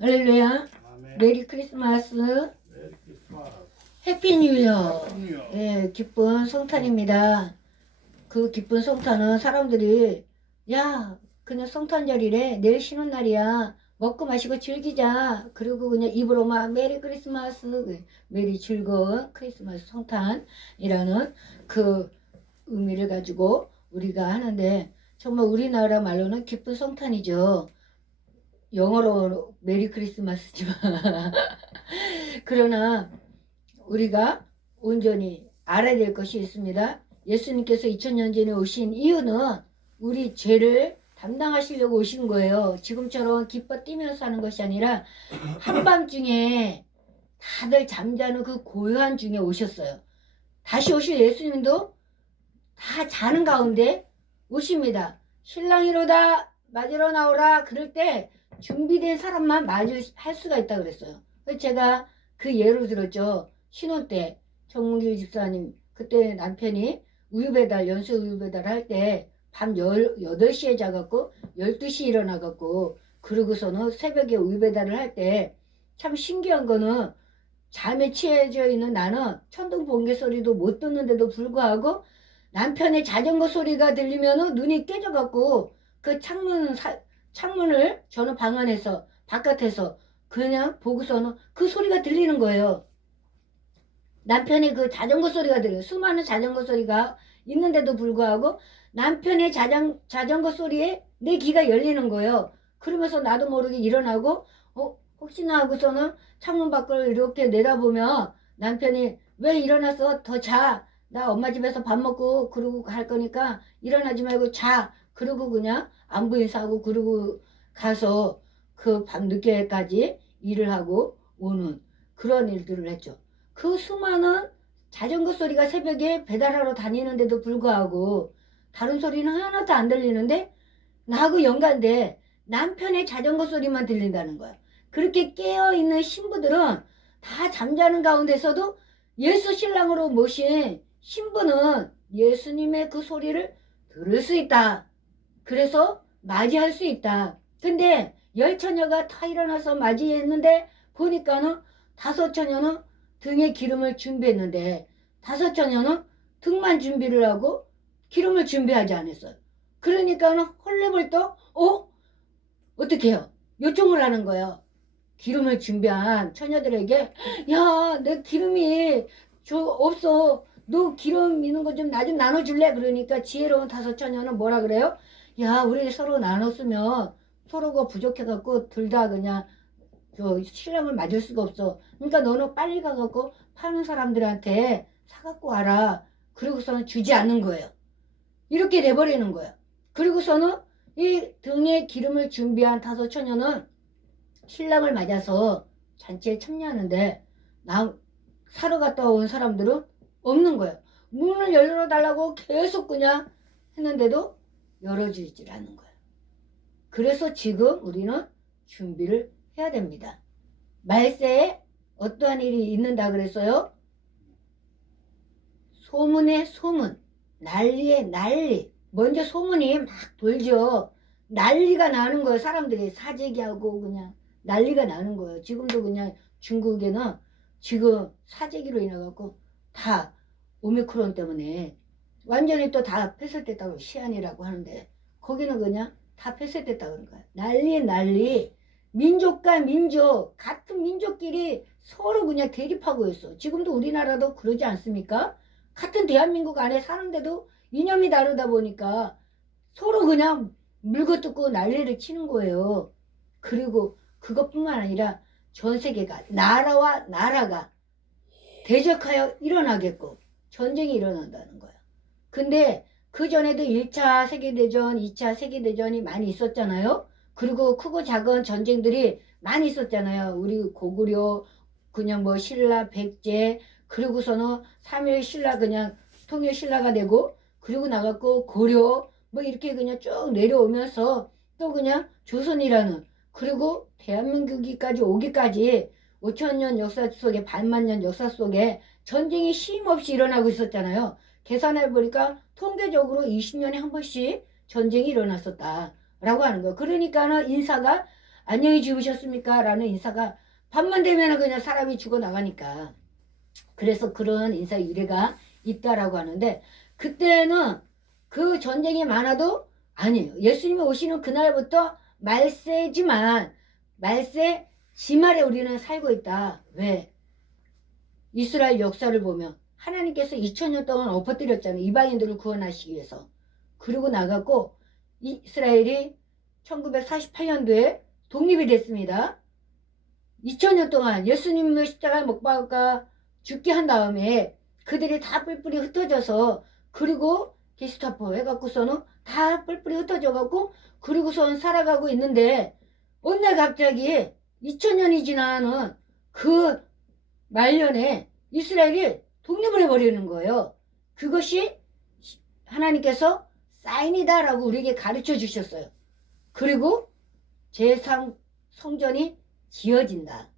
할렐루야. 아멘. 메리 크리스마스. 메리 크리스마스. 해피 뉴 이어. 아니요. 예, 기쁜 성탄입니다. 그 기쁜 성탄은 사람들이 야, 그냥 성탄절이래. 내일 쉬는 날이야. 먹고 마시고 즐기자. 그리고 그냥 입으로만 메리 크리스마스, 메리 즐거운 크리스마스 성탄이라는 그 의미를 가지고 우리가 하는데 정말 우리나라 말로는 기쁜 성탄이죠. 영어로 메리 크리스마스지만 그러나 우리가 온전히 알아야 될 것이 있습니다. 예수님께서 2000년 전에 오신 이유는 우리 죄를 담당하시려고 오신 거예요. 지금처럼 기뻐 뛰면서 사는 것이 아니라 한밤중에 다들 잠자는 그 고요한 중에 오셨어요. 다시 오실 예수님도 다 자는 가운데 오십니다. 신랑이로다 맞으러 나오라 그럴 때 준비된 사람만 맞이할 수가 있다 그랬어요. 그래서 제가 그 예로 들었죠. 신혼 때 정문길 집사님 그때 남편이 우유배달 연수 우유배달 할 때 밤 8시에 자갖고 12시에 일어나갖고 그러고서는 새벽에 우유배달을 할 때 참 신기한 거는 잠에 취해져 있는 나는 천둥 번개 소리도 못 듣는데도 불구하고 남편의 자전거 소리가 들리면 눈이 깨져갖고 그 창문을 저는 방 안에서 바깥에서 그냥 보고서는 그 소리가 들리는 거예요. 남편의 그 자전거 소리가 들려요. 수많은 자전거 소리가 있는데도 불구하고 남편의 자전거 소리에 내 귀가 열리는 거예요. 그러면서 나도 모르게 일어나고 혹시나 하고서는 창문 밖을 이렇게 내다보면 남편이 왜 일어났어? 더 자. 나 엄마 집에서 밥 먹고 그러고 갈 거니까 일어나지 말고 자. 그러고 그냥 안부 인사하고 그러고 가서 그 밤늦게까지 일을 하고 오는 그런 일들을 했죠. 그 수많은 자전거 소리가 새벽에 배달하러 다니는데도 불구하고 다른 소리는 하나도 안 들리는데 나하고 연관돼 남편의 자전거 소리만 들린다는 거야. 그렇게 깨어있는 신부들은 다 잠자는 가운데서도 예수 신랑으로 모신 신부는 예수님의 그 소리를 들을 수 있다. 그래서 맞이할 수 있다. 근데 10처녀가 다 일어나서 맞이했는데 보니까는 5처녀는 등에 기름을 준비했는데 5처녀는 등만 준비를 하고 기름을 준비하지 않았어요. 그러니까는 헐레벌떡 어떻게 해요? 요청을 하는 거예요. 기름을 준비한 처녀들에게 야, 내 기름이 없어. 너 기름 있는 거 좀 나 좀 나눠줄래? 그러니까 지혜로운 5처녀는 뭐라 그래요? 야, 우리 서로 나눴으면 서로가 부족해갖고 둘 다 그냥 신랑을 맞을 수가 없어. 그러니까 너는 빨리 가갖고 파는 사람들한테 사갖고 와라. 그리고서는 주지 않는 거예요. 이렇게 돼버리는 거예요. 그리고서는 이 등에 기름을 준비한 5처녀는 신랑을 맞아서 잔치에 참여하는데 사러 갔다 온 사람들은 없는 거예요. 문을 열어달라고 계속 그냥 했는데도 열어주질 않는 거예요. 그래서 지금 우리는 준비를 해야 됩니다. 말세에 어떠한 일이 있는다 그랬어요? 소문에 소문, 난리에 난리. 먼저 소문이 막 돌죠. 난리가 나는 거예요. 사람들이 사재기하고 그냥 난리가 나는 거예요. 지금도 그냥 중국에는 지금 사재기로 인해갖고 다 오미크론 때문에 완전히 또 다 폐쇄됐다고 시안이라고 하는데 거기는 그냥 다 폐쇄됐다고 그런 거예요. 난리. 민족과 민족, 같은 민족끼리 서로 그냥 대립하고 있어. 지금도 우리나라도 그러지 않습니까? 같은 대한민국 안에 사는데도 이념이 다르다 보니까 서로 그냥 물고 뜯고 난리를 치는 거예요. 그리고 그것뿐만 아니라 전 세계가 나라와 나라가 대적하여 일어나겠고 전쟁이 일어난다는 거야. 근데 그 전에도 1차 세계대전, 2차 세계대전이 많이 있었잖아요. 그리고 크고 작은 전쟁들이 많이 있었잖아요. 우리 고구려, 그냥 뭐 신라, 백제, 그리고서는 3일 신라 그냥 통일 신라가 되고, 그리고 나갔고 고려, 뭐 이렇게 그냥 쭉 내려오면서 또 그냥 조선이라는, 그리고 대한민국이까지 오기까지 5천년 역사 속에, 반만년 역사 속에 전쟁이 쉼없이 일어나고 있었잖아요. 계산해보니까 통계적으로 20년에 한 번씩 전쟁이 일어났었다라고 하는 거예요. 그러니까는 인사가 안녕히 주무셨습니까? 라는 인사가 밤만 되면 그냥 사람이 죽어나가니까. 그래서 그런 인사 유래가 있다라고 하는데, 그때는 그 전쟁이 많아도 아니에요. 예수님이 오시는 그날부터 말세지만 말세 지말에 우리는 살고 있다. 왜? 이스라엘 역사를 보면 하나님께서 2000년 동안 엎어뜨렸잖아요. 이방인들을 구원하시기 위해서. 그리고 나갔고 이스라엘이 1948년도에 독립이 됐습니다. 2000년 동안 예수님을 십자가에 못 박아 죽게 한 다음에 그들이 다 뿔뿔이 흩어져서, 그리고 게스타포 해갖고서는 다 뿔뿔이 흩어져 갖고 그리고선 살아가고 있는데, 어느 날 갑자기 2000년이 지나는 그 말년에 이스라엘이 독립을 해버리는 거예요. 그것이 하나님께서 사인이다 라고 우리에게 가르쳐 주셨어요. 그리고 제3 성전이 지어진다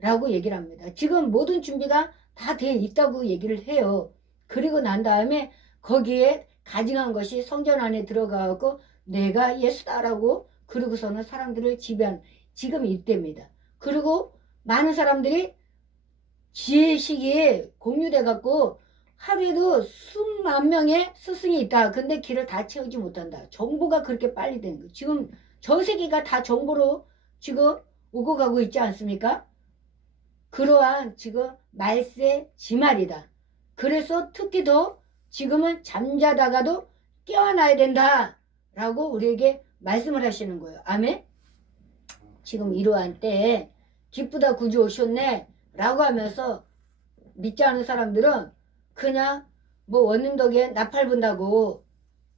라고 얘기를 합니다. 지금 모든 준비가 다 돼 있다고 얘기를 해요. 그리고 난 다음에 거기에 가증한 것이 성전 안에 들어가고 내가 예수다 라고, 그리고서는 사람들을 지배한 지금 이때입니다. 그리고 많은 사람들이 지혜식이 공유돼 갖고 하루에도 수만 명의 스승이 있다. 근데 길을 다 채우지 못한다. 정보가 그렇게 빨리 되는 거예요. 지금 전 세계가 다 정보로 지금 오고 가고 있지 않습니까? 그러한 지금 말세 지말이다. 그래서 특히 더 지금은 잠자다가도 깨어나야 된다 라고 우리에게 말씀을 하시는 거예요. 아멘. 지금 이러한 때에 기쁘다 구주 오셨네 라고 하면서 믿지 않은 사람들은 그냥 뭐 원님 덕에 나팔 분다고,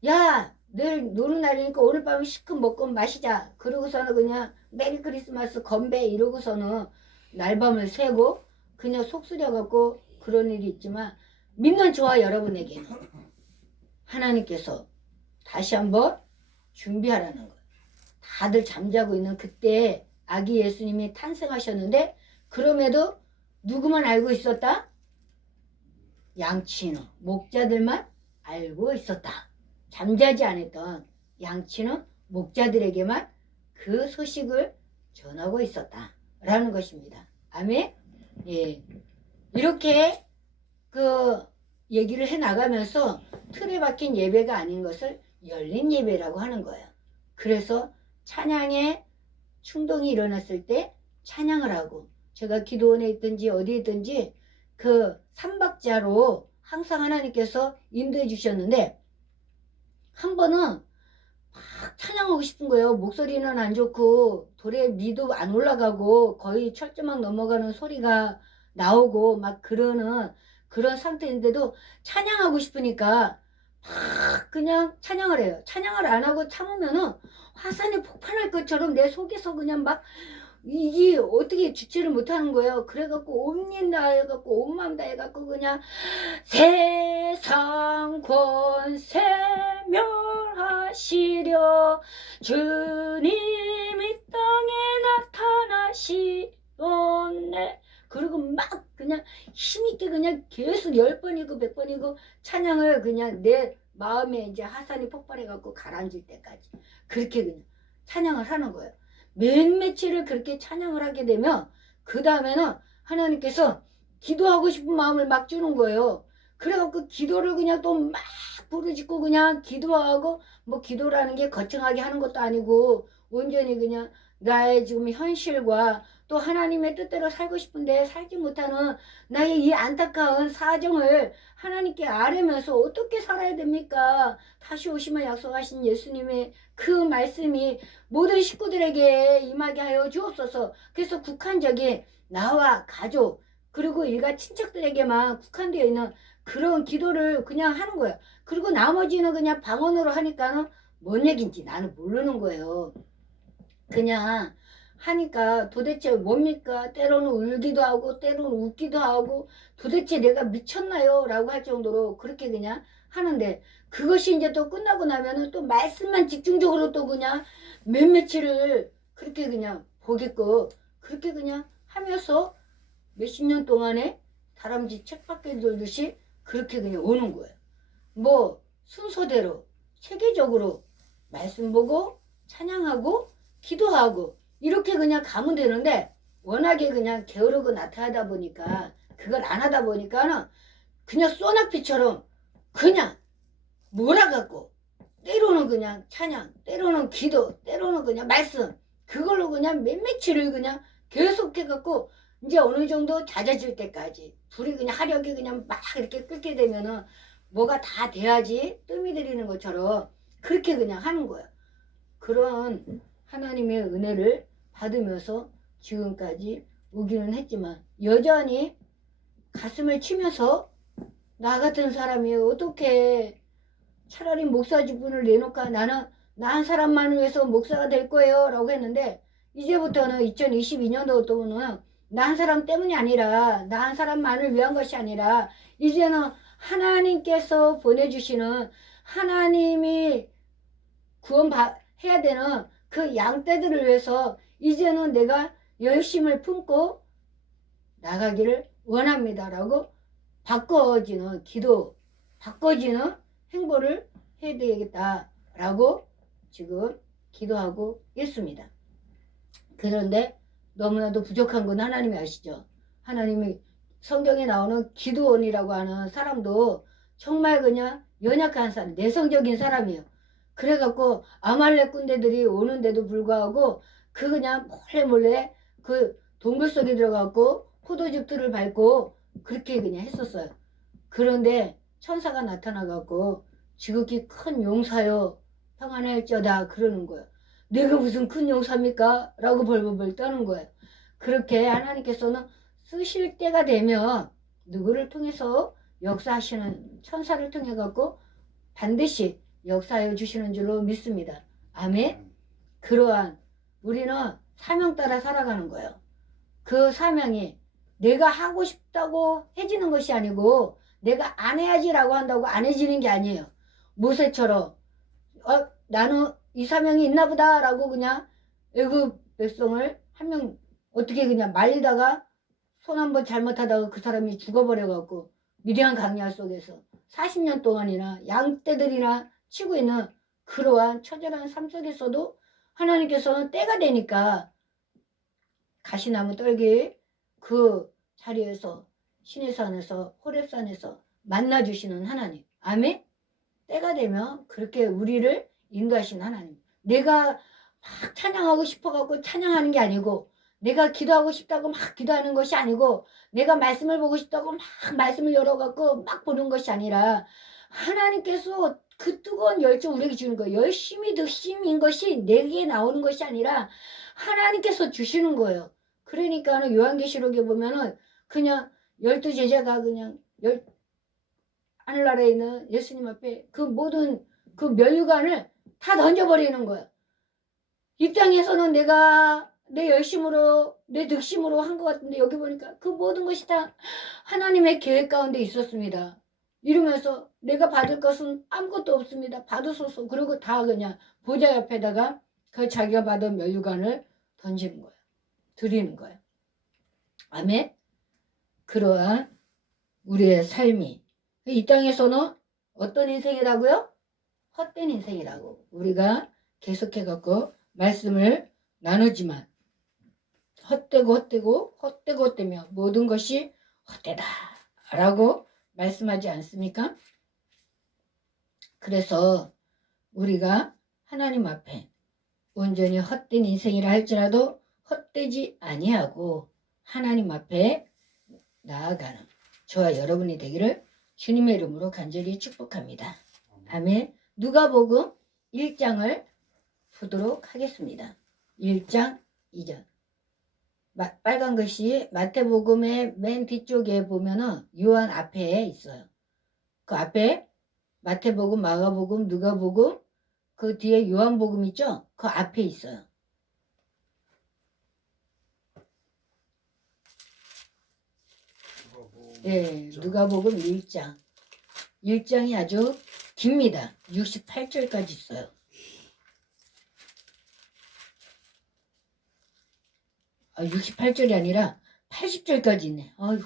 야 내일 노는 날이니까 오늘 밤에 시큼 먹고 마시자, 그러고서는 그냥 메리 크리스마스 건배 이러고서는 날밤을 새고 그냥 속쓰려 갖고 그런 일이 있지만, 믿는 저와 여러분에게는 하나님께서 다시 한번 준비하라는 거예요. 다들 잠자고 있는 그때 아기 예수님이 탄생하셨는데, 그럼에도 누구만 알고 있었다? 양치는 목자들만 알고 있었다. 잠자지 않았던 양치는 목자들에게만 그 소식을 전하고 있었다 라는 것입니다. 아멘. 예. 이렇게 그 얘기를 해 나가면서 틀에 박힌 예배가 아닌 것을 열린 예배라고 하는 거예요. 그래서 찬양에 충동이 일어났을 때 찬양을 하고, 제가 기도원에 있든지 어디에 있든지 그 삼박자로 항상 하나님께서 인도해 주셨는데, 한 번은 막 찬양하고 싶은 거예요. 목소리는 안 좋고 도래 미도 안 올라가고 거의 철조망 넘어가는 소리가 나오고 막 그러는 그런 상태인데도 찬양하고 싶으니까 막 그냥 찬양을 해요. 찬양을 안 하고 참으면은 화산이 폭발할 것처럼 내 속에서 그냥 막 이게 어떻게 주체를 못하는 거예요. 그래갖고 온 다 해갖고 온 마음 다 해갖고 그냥 세상 권세 멸하시려 주님이 땅에 나타나시었네. 그리고 막 그냥 힘있게 그냥 계속 10번이고 100번이고 찬양을 그냥 내 마음에 이제 화산이 폭발해갖고 가라앉을 때까지 그렇게 그냥 찬양을 하는 거예요. 몇 며칠을 그렇게 찬양을 하게 되면 그 다음에는 하나님께서 기도하고 싶은 마음을 막 주는 거예요. 그래갖고 기도를 그냥 또 막 부르짖고 그냥 기도하고, 뭐 기도라는 게 거창하게 하는 것도 아니고 온전히 그냥 나의 지금 현실과 또 하나님의 뜻대로 살고 싶은데 살지 못하는 나의 이 안타까운 사정을 하나님께 아뢰면서 어떻게 살아야 됩니까? 다시 오시면 약속하신 예수님의 그 말씀이 모든 식구들에게 임하게 하여 주옵소서. 그래서 국한적인 나와 가족 그리고 일가 친척들에게만 국한되어 있는 그런 기도를 그냥 하는 거예요. 그리고 나머지는 그냥 방언으로 하니까는 뭔 얘기인지 나는 모르는 거예요. 그냥 하니까 도대체 뭡니까? 때로는 울기도 하고 때로는 웃기도 하고 도대체 내가 미쳤나요? 라고 할 정도로 그렇게 그냥 하는데, 그것이 이제 또 끝나고 나면은 또 말씀만 집중적으로 또 그냥 몇 며칠을 그렇게 그냥 보겠고 그렇게 그냥 하면서 몇십 년 동안에 다람쥐 책밖에 돌듯이 그렇게 그냥 오는 거예요. 뭐 순서대로 체계적으로 말씀 보고 찬양하고 기도하고 이렇게 그냥 가면 되는데 워낙에 그냥 게으르고 나태하다 보니까 그걸 안 하다 보니까는 그냥 소낙비처럼 그냥 몰아갖고 때로는 그냥 찬양, 때로는 기도, 때로는 그냥 말씀 그걸로 그냥 몇몇치를 그냥 계속해갖고 이제 어느 정도 잦아질 때까지 불이 그냥 화력이 그냥 막 이렇게 끓게 되면은 뭐가 다 돼야지 뜸이 들이는 것처럼 그렇게 그냥 하는 거야. 그런 하나님의 은혜를 받으면서 지금까지 오기는 했지만 여전히 가슴을 치면서 나 같은 사람이 어떻게 차라리 목사 직분을 내놓을까 나는 나 한 사람만을 위해서 목사가 될 거예요 라고 했는데 이제부터는 2022년도부터는 나 한 사람 때문이 아니라 나 한 사람만을 위한 것이 아니라 이제는 하나님께서 보내주시는 하나님이 구원해야 되는 그 양떼들을 위해서 이제는 내가 열심을 품고 나가기를 원합니다 라고 바꿔지는 기도 바꿔지는 행보를 해야 되겠다 라고 지금 기도하고 있습니다. 그런데 너무나도 부족한 건 하나님이 아시죠. 하나님이 성경에 나오는 기도원이라고 하는 사람도 정말 그냥 연약한 사람 내성적인 사람이에요. 그래갖고 아말렉 군대들이 오는데도 불구하고 그 그냥 몰래 그 동굴 속에 들어가고 포도즙들을 밟고 그렇게 그냥 했었어요. 그런데 천사가 나타나갖고 지극히 큰 용사여 평안할지어다 그러는 거예요. 내가 무슨 큰 용사입니까? 라고 벌벌벌 떠는 거예요. 그렇게 하나님께서는 쓰실 때가 되면 누구를 통해서 역사하시는 천사를 통해 갖고 반드시 역사해 주시는 줄로 믿습니다. 아멘. 그러한 우리는 사명 따라 살아가는 거예요. 그 사명이 내가 하고 싶다고 해지는 것이 아니고 내가 안 해야지라고 한다고 안 해지는 게 아니에요. 모세처럼 나는 이 사명이 있나 보다 라고 그냥 애굽 백성을 한 명 어떻게 그냥 말리다가 손 한번 잘못하다가 그 사람이 죽어버려 갖고 미디안 강야 속에서 40년 동안이나 양떼들이나 치고 있는 그러한 처절한 삶 속에서도 하나님께서는 때가 되니까 가시나무 떨기 그 자리에서 시내산에서 호렙산에서 만나주시는 하나님. 아멘. 때가 되면 그렇게 우리를 인도하신 하나님. 내가 막 찬양하고 싶어갖고 찬양하는 게 아니고 내가 기도하고 싶다고 막 기도하는 것이 아니고 내가 말씀을 보고 싶다고 막 말씀을 열어갖고 막 보는 것이 아니라 하나님께서 그 뜨거운 열정 우리에게 주는 거예요. 열심히 득심인 것이 내게 나오는 것이 아니라 하나님께서 주시는 거예요. 그러니까 요한계시록에 보면은 그냥 12제자가 그냥 하늘나라에 있는 예수님 앞에 그 모든 그 면류관을 다 던져버리는 거야. 이 땅에서는 내가 내 열심으로 내 득심으로 한 것 같은데 여기 보니까 그 모든 것이 다 하나님의 계획 가운데 있었습니다. 이러면서 내가 받을 것은 아무것도 없습니다. 받으소서. 그리고 다 그냥 보좌 옆에다가 그 자기가 받은 면류관을 던지는 거야. 드리는 거야. 아멘. 그러한 우리의 삶이 이 땅에서는 어떤 인생이라고요? 헛된 인생이라고 우리가 계속해갖고 말씀을 나누지만 헛되며 모든 것이 헛되다 라고 말씀하지 않습니까? 그래서 우리가 하나님 앞에 온전히 헛된 인생이라 할지라도 헛되지 아니하고 하나님 앞에 나아가는 저와 여러분이 되기를 주님의 이름으로 간절히 축복합니다. 아멘. 누가복음 1장을 보도록 하겠습니다. 1장 2절. 빨간 글씨 마태복음의 맨 뒤쪽에 보면은 요한 앞에 있어요. 그 앞에 마태복음, 마가복음, 누가복음 그 뒤에 요한복음 있죠? 그 앞에 있어요. 예, 누가복음 1장. 1장이 아주 깁니다. 68절까지 있어요. 68절이 아니라 80절까지 있네. 아휴,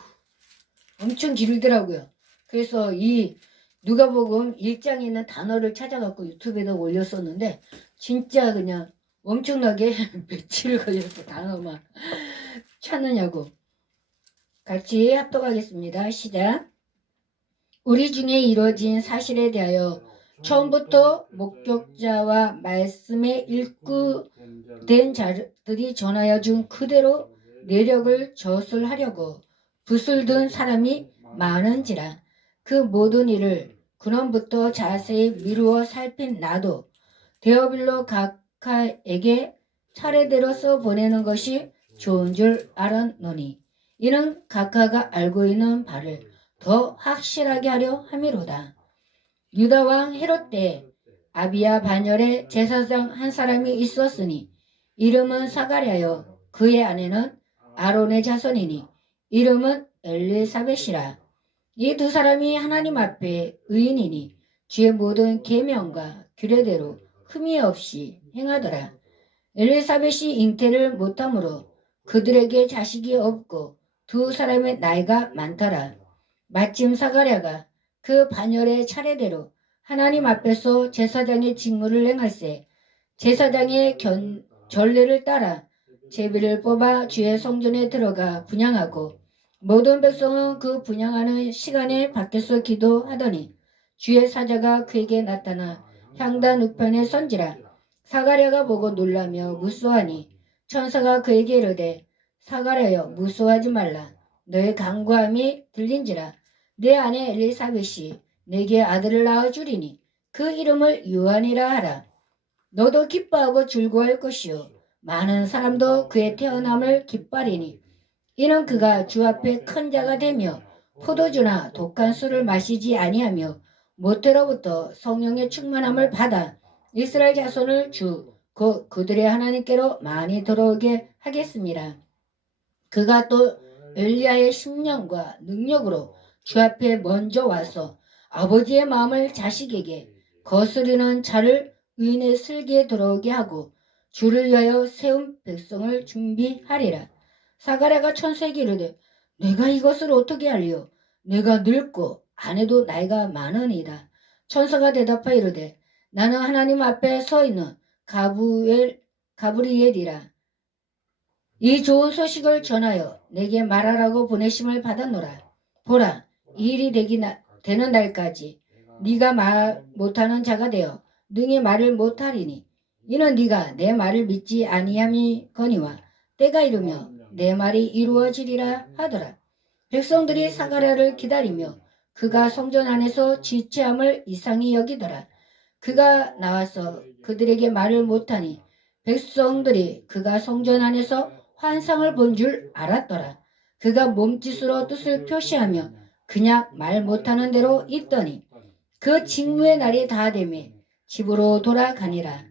엄청 길더라고요. 그래서 이 누가복음 1장에 있는 단어를 찾아갖고 유튜브에다 올렸었는데 진짜 그냥 엄청나게 며칠 걸려서 단어만 찾느냐고. 같이 합독하겠습니다. 시작. 우리 중에 이루어진 사실에 대하여 처음부터 목격자와 말씀에 일구된 자들이 전하여 준 그대로 내력을 저술하려고 붓을 든 사람이 많은지라. 그 모든 일을 근원부터 자세히 미루어 살핀 나도 데어빌로 각하에게 차례대로 써보내는 것이 좋은 줄 알았노니 이는 각하가 알고 있는 바를 더 확실하게 하려 함이로다. 유다 왕 헤롯 때 아비야 반열에 제사장 한 사람이 있었으니 이름은 사가랴요 그의 아내는 아론의 자손이니 이름은 엘리사벳이라. 이 두 사람이 하나님 앞에 의인이니 주의 모든 계명과 규례대로 흠이 없이 행하더라. 엘리사벳이 잉태를 못하므로 그들에게 자식이 없고 두 사람의 나이가 많더라. 마침 사가랴가 그 반열의 차례대로 하나님 앞에서 제사장의 직무를 행할세 제사장의 전례를 따라 제비를 뽑아 주의 성전에 들어가 분향하고 모든 백성은 그 분향하는 시간에 밖에서 기도하더니 주의 사자가 그에게 나타나 향단 우편에 선지라. 사가랴가 보고 놀라며 무수하니 천사가 그에게 이르되 사가랴여 무수하지 말라. 너의 간구함이 들린지라. 내 아내 엘리사벳이 내게 아들을 낳아주리니 그 이름을 요한이라 하라. 너도 기뻐하고 즐거워할 것이요 많은 사람도 그의 태어남을 기뻐하리니 이는 그가 주 앞에 큰 자가 되며 포도주나 독한 술을 마시지 아니하며 모태로부터 성령의 충만함을 받아 이스라엘 자손을 그들의 하나님께로 많이 들어오게 하겠습니다. 그가 또 엘리야의 심령과 능력으로 주 앞에 먼저 와서 아버지의 마음을 자식에게 거스르는 자를 의인의 슬기에 들어오게 하고 주를 위하여 세운 백성을 준비하리라. 사가랴가 천사에게 이르되 내가 이것을 어떻게 알리요? 내가 늙고 아내도 나이가 많으니이다. 천사가 대답하여 이르되 나는 하나님 앞에 서 있는 가브리엘이라. 이 좋은 소식을 전하여 내게 말하라고 보내심을 받았노라. 보라, 이 일이 되는 날까지 네가 말 못하는 자가 되어 능히 말을 못하리니 이는 네가 내 말을 믿지 아니함이거니와 때가 이르며 내 말이 이루어지리라 하더라. 백성들이 사가랴를 기다리며 그가 성전 안에서 지체함을 이상히 여기더라. 그가 나와서 그들에게 말을 못하니 백성들이 그가 성전 안에서 환상을 본 줄 알았더라. 그가 몸짓으로 뜻을 표시하며 그냥 말 못하는 대로 있더니 그 직무의 날이 다 되매 집으로 돌아가니라.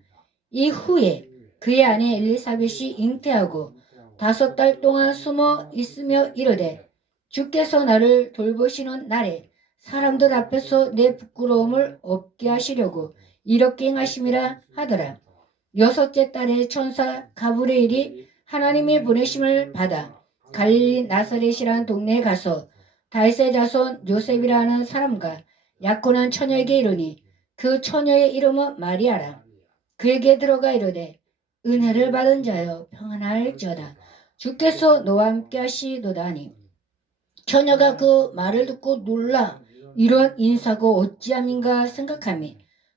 이후에 그의 아내 엘리사벳이 잉태하고 5달 동안 숨어 있으며 이르되 주께서 나를 돌보시는 날에 사람들 앞에서 내 부끄러움을 없게 하시려고 이렇게 행하심이라 하더라. 6째 달에 천사 가브리엘이 하나님의 보내심을 받아 갈릴리 나사렛이라는 동네에 가서 다윗의 자손 요셉이라는 사람과 약혼한 처녀에게 이르니 그 처녀의 이름은 마리아라. 그에게 들어가 이르되 은혜를 받은 자여 평안할지어다. 주께서 너와 함께 하시도다니. 처녀가 그 말을 듣고 놀라 이런 인사가 어찌함인가 생각하며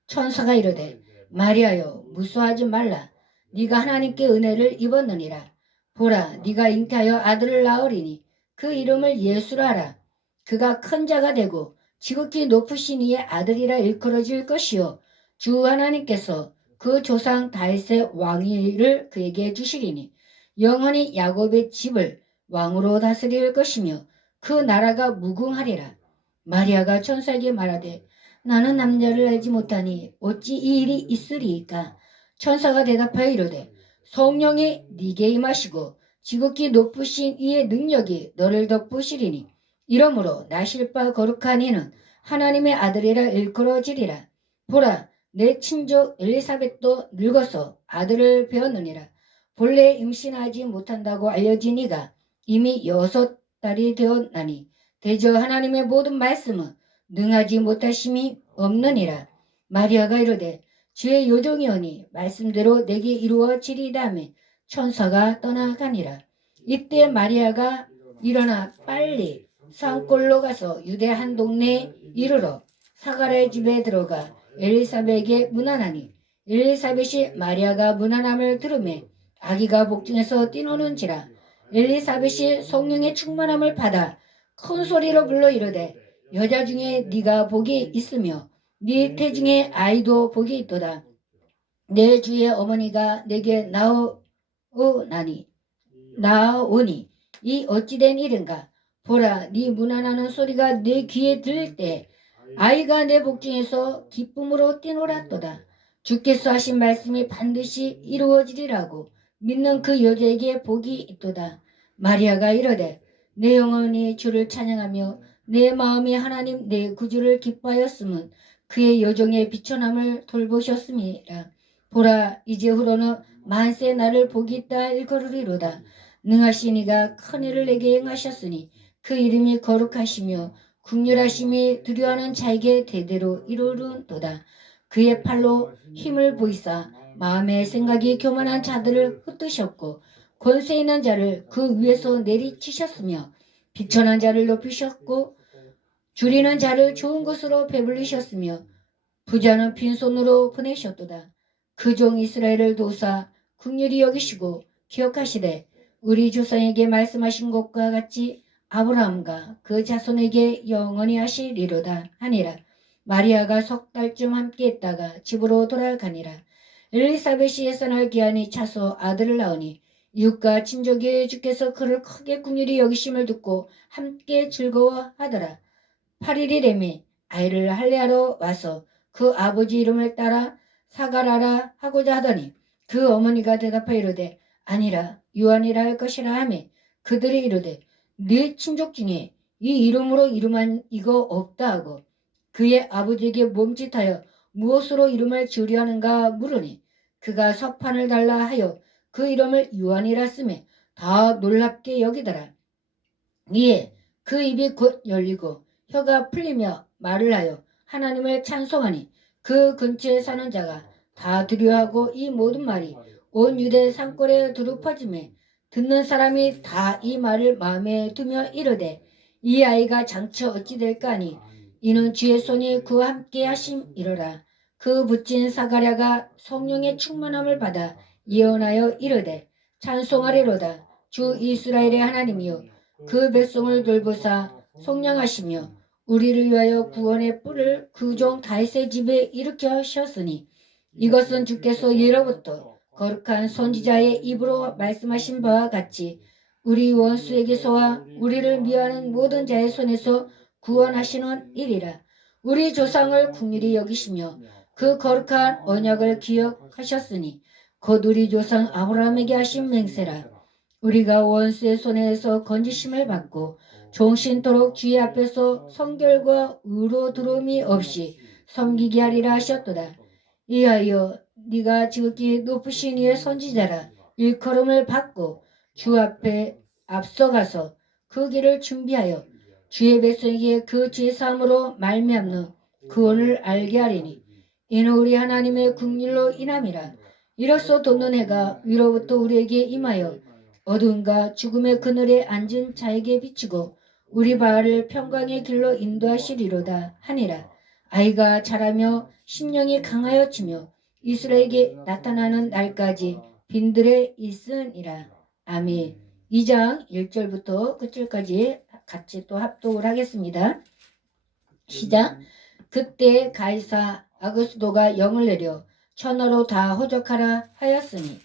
천사가 이르되 마리아여 무수하지 말라. 네가 하나님께 은혜를 입었느니라. 보라 네가 잉태하여 아들을 낳으리니 그 이름을 예수라 하라. 그가 큰 자가 되고 지극히 높으신 이의 아들이라 일컬어질 것이요 주 하나님께서 그 조상 다윗의 왕위를 그에게 주시리니 영원히 야곱의 집을 왕으로 다스릴 것이며 그 나라가 무궁하리라. 마리아가 천사에게 말하되 나는 남자를 알지 못하니 어찌 이 일이 있으리이까. 천사가 대답하여 이르되 성령이 네게 임하시고 지극히 높으신 이의 능력이 너를 덮으시리니 이러므로 나실 바 거룩한 이는 하나님의 아들이라 일컬어지리라. 보라 내 친족 엘리사벳도 늙어서 아들을 배었느니라. 본래 임신하지 못한다고 알려진 이가 이미 6달이 되었나니 대저 하나님의 모든 말씀은 능하지 못하심이 없느니라. 마리아가 이르되 주의 요종이오니 말씀대로 내게 이루어지리이다 하며 천사가 떠나가니라. 이때 마리아가 일어나 빨리 산골로 가서 유대 한 동네에 이르러 사가랴의 집에 들어가 엘리사벳에게 문안하니 엘리사벳이 마리아가 문안함을 들으매 아기가 복중에서 뛰노는지라. 엘리사벳이 성령의 충만함을 받아 큰 소리로 불러 이르되 여자 중에 네가 복이 있으며 네 태중에 아이도 복이 있도다. 내 주의 어머니가 내게 나오니 이 어찌된 일인가. 보라, 네 문안하는 소리가 내 귀에 들릴 때 아이가 내 복중에서 기쁨으로 뛰놀았도다. 주께서 하신 말씀이 반드시 이루어지리라고 믿는 그 여자에게 복이 있도다. 마리아가 이르되 내 영혼이 주를 찬양하며 내 마음이 하나님 내 구주를 기뻐하였음은 그의 여종의 비천함을 돌보셨음이라. 보라, 이제후로는 만세 나를 복이 있다 일컬으리로다. 능하신 이가 큰 일을 내게 행하셨으니 그 이름이 거룩하시며 국률하심이 두려워하는 자에게 대대로 이루는도다. 그의 팔로 힘을 보이사 마음의 생각이 교만한 자들을 흩으셨고 권세 있는 자를 그 위에서 내리치셨으며 비천한 자를 높이셨고 줄이는 자를 좋은 것으로 배불리셨으며 부자는 빈손으로 보내셨도다. 그 종 이스라엘을 도우사 긍휼히 여기시고 기억하시되 우리 조상에게 말씀하신 것과 같이 아브라함과 그 자손에게 영원히 하시리로다 하니라. 마리아가 석 달쯤 함께 있다가 집으로 돌아가니라. 엘리사벳이 예산할 기한이 차서 아들을 낳으니 이웃과 친족이 주께서 그를 크게 긍휼히 여기심을 듣고 함께 즐거워하더라. 8일이 되매 아이를 할례하러 와서 그 아버지 이름을 따라 사가라라 하고자 하더니 그 어머니가 대답하여 이르되 아니라 요한이라 할 것이라 하며 그들이 이르되 네 친족 중에 이 이름으로 이름한 이거 없다 하고 그의 아버지에게 몸짓하여 무엇으로 이름을 지으려 하는가 물으니 그가 석판을 달라 하여 그 이름을 요한이라 쓰매 다 놀랍게 여기더라. 이에 그 입이 곧 열리고 혀가 풀리며 말을 하여 하나님을 찬송하니 그 근처에 사는 자가 다 두려워하고 이 모든 말이 온 유대 산골에 두루 퍼지매 듣는 사람이 다 이 말을 마음에 두며 이르되 이 아이가 장차 어찌 될까 하니 이는 주의 손이 그와 함께 하심이로라. 그 붓진 사가랴가 성령의 충만함을 받아 예언하여 이르되 찬송하리로다. 주 이스라엘의 하나님이여 그 백성을 돌보사 속량하시며 우리를 위하여 구원의 뿔을 그 종 다윗의 집에 일으켜 하셨으니 이것은 주께서 예로부터 거룩한 선지자의 입으로 말씀하신 바와 같이 우리 원수에게서와 우리를 미워하는 모든 자의 손에서 구원하시는 일이라. 우리 조상을 긍휼히 여기시며 그 거룩한 언약을 기억하셨으니 곧 우리 조상 아브라함에게 하신 맹세라. 우리가 원수의 손에서 건지심을 받고 종신토록 주의 앞에서 성결과 의로 두려움이 없이 섬기게 하리라 하셨도다. 이하여 네가 지극히 높으신 이의 선지자라 일컬음을 받고 주 앞에 앞서가서 그 길을 준비하여 주의 백성에게 그 죄사함으로 말미암는 구원을 알게 하리니 이는 우리 하나님의 긍휼로 인함이라. 이로써 돋는 해가 위로부터 우리에게 임하여 어두움과 죽음의 그늘에 앉은 자에게 비치고 우리 발을 평강의 길로 인도하시리로다 하니라. 아이가 자라며 심령이 강하여지며 이스라엘에게 나타나는 날까지 빈들에 있으니라. 아멘. 2장 1절부터 끝절까지 같이 또 합독을 하겠습니다. 시작. 그때 가이사 아그스도가 영을 내려 천하로 다 호적하라 하였으니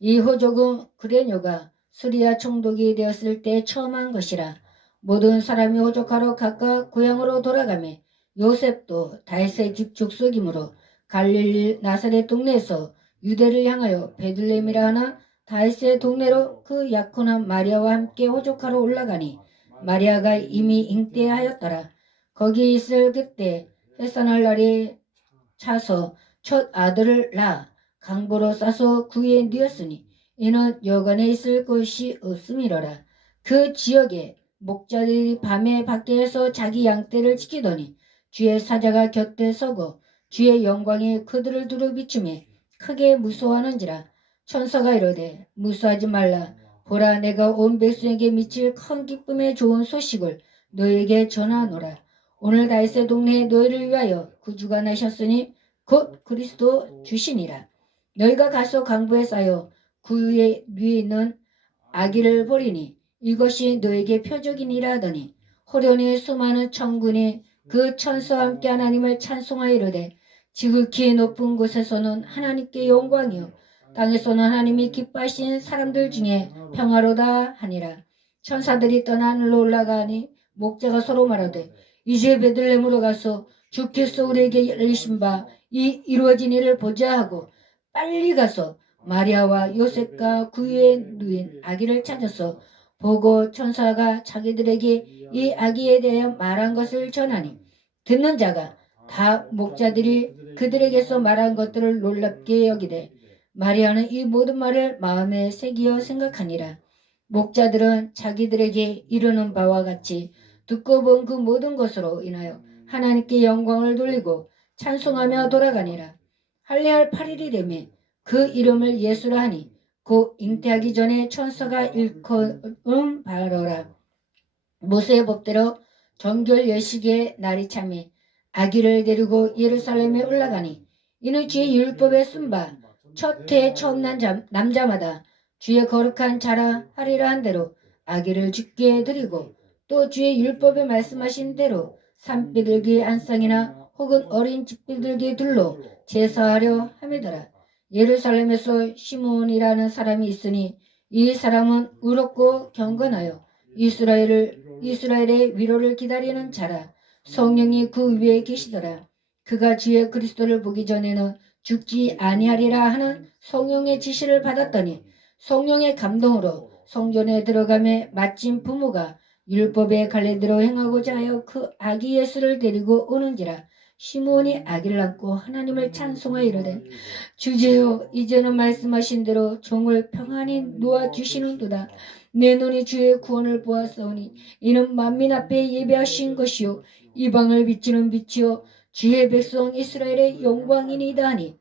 이 호적은 그레뇨가 수리아 총독이 되었을 때 처음 한 것이라. 모든 사람이 호적하러 각각 고향으로 돌아가매 요셉도 다윗의 집 족속이므로 갈릴리 나사렛 동네에서 유대를 향하여 베들레헴이라 하나 다윗의 동네로 그 약혼한 마리아와 함께 호적하러 올라가니 마리아가 이미 잉태하였더라. 거기 있을 그때 해산할 날이 차서 첫 아들을 낳아 강보로 싸서 구에 뉘었으니 이는 여관에 있을 곳이 없음이로라. 그 지역에 목자들이 밤에 밖에서 자기 양떼를 지키더니 주의 사자가 곁에 서고 주의 영광이 그들을 두루 비추매 크게 무서워하는지라. 천사가 이르되 무서워하지 말라. 보라, 내가 온 백성에게 미칠 큰 기쁨의 좋은 소식을 너에게 전하노라. 오늘 다윗의 동네에 너희를 위하여 구주가 나셨으니 곧 그리스도 주시니라. 너희가 가서 강부에 쌓여 그 위에 있는 아기를 보리니 이것이 너에게 표적이니라 하더니 호련히 수많은 천군이 그 천사와 함께 하나님을 찬송하여 이르되 지극히 높은 곳에서는 하나님께 영광이요 땅에서는 하나님이 기뻐하신 사람들 중에 평화로다 하니라. 천사들이 떠나 하늘로 올라가니 목자가 서로 말하되 이제 베들레헴으로 가서 주께서 우리에게 열리신 바 이 이루어진 일을 보자 하고 빨리 가서 마리아와 요셉과 그 위에 누인 아기를 찾아서 보고 천사가 자기들에게 이 아기에 대하여 말한 것을 전하니 듣는 자가 다 목자들이 그들에게서 말한 것들을 놀랍게 여기되 마리아는 이 모든 말을 마음에 새기어 생각하니라. 목자들은 자기들에게 이르는 바와 같이 듣고 본 그 모든 것으로 인하여 하나님께 영광을 돌리고 찬송하며 돌아가니라. 할례할 8일이 되매 그 이름을 예수라 하니 곧 잉태하기 전에 천사가 일컫은 바로라. 모세의 법대로 정결 예식의 날이 참에 아기를 데리고 예루살렘에 올라가니 이는 주의 율법에 쓴 바 첫 해 처음 난 남자마다 주의 거룩한 자라 하리라 한 대로 아기를 주께 드리고 또 주의 율법에 말씀하신 대로 산비둘기 한 쌍이나 혹은 어린 집비둘기 둘로 제사하려 함이더라. 예루살렘에서 시몬이라는 사람이 있으니 이 사람은 의롭고 경건하여 이스라엘의 위로를 기다리는 자라. 성령이 그 위에 계시더라. 그가 주의 그리스도를 보기 전에는 죽지 아니하리라 하는 성령의 지시를 받았더니 성령의 감동으로 성전에 들어가매 마침 부모가 율법의 갈래대로 행하고자 하여 그 아기 예수를 데리고 오는지라. 시므온이 아기를 안고 하나님을 찬송하여 이르되 주제여 이제는 말씀하신 대로 종을 평안히 놓아주시는도다. 내 눈이 주의 구원을 보았사오니 이는 만민 앞에 예배하신 것이요 이방을 비추는 빛이요 주의 백성 이스라엘의 영광이니이다 하니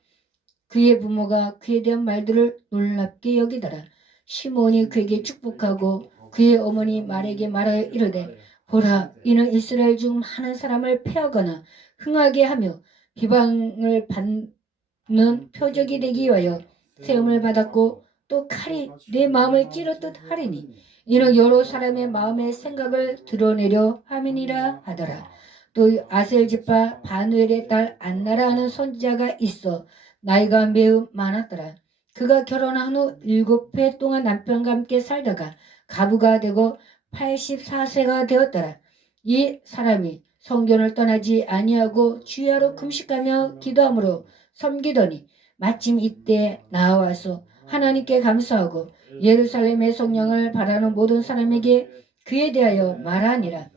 그의 부모가 그에 대한 말들을 놀랍게 여기더라. 시므온이 그에게 축복하고 그의 어머니 말에게 말하여 이르되 보라, 이는 이스라엘 중 많은 사람을 패하거나 흥하게 하며 비방을 받는 표적이 되기 위하여 세움을 받았고 또 칼이 내 마음을 찌르듯 하리니 이는 여러 사람의 마음의 생각을 드러내려 함이니라 하더라. 또 아셀 지파 바누엘의 딸 안나라 하는 선지자가 있어 나이가 매우 많았더라. 그가 결혼한 후 7해 동안 남편과 함께 살다가 가부가 되고 84세가 되었더라. 이 사람이 성전을 떠나지 아니하고 주야로 금식하며 기도함으로 섬기더니 마침 이때 나와서 하나님께 감사하고 예루살렘의 성령을 바라는 모든 사람에게 그에 대하여 말하니라.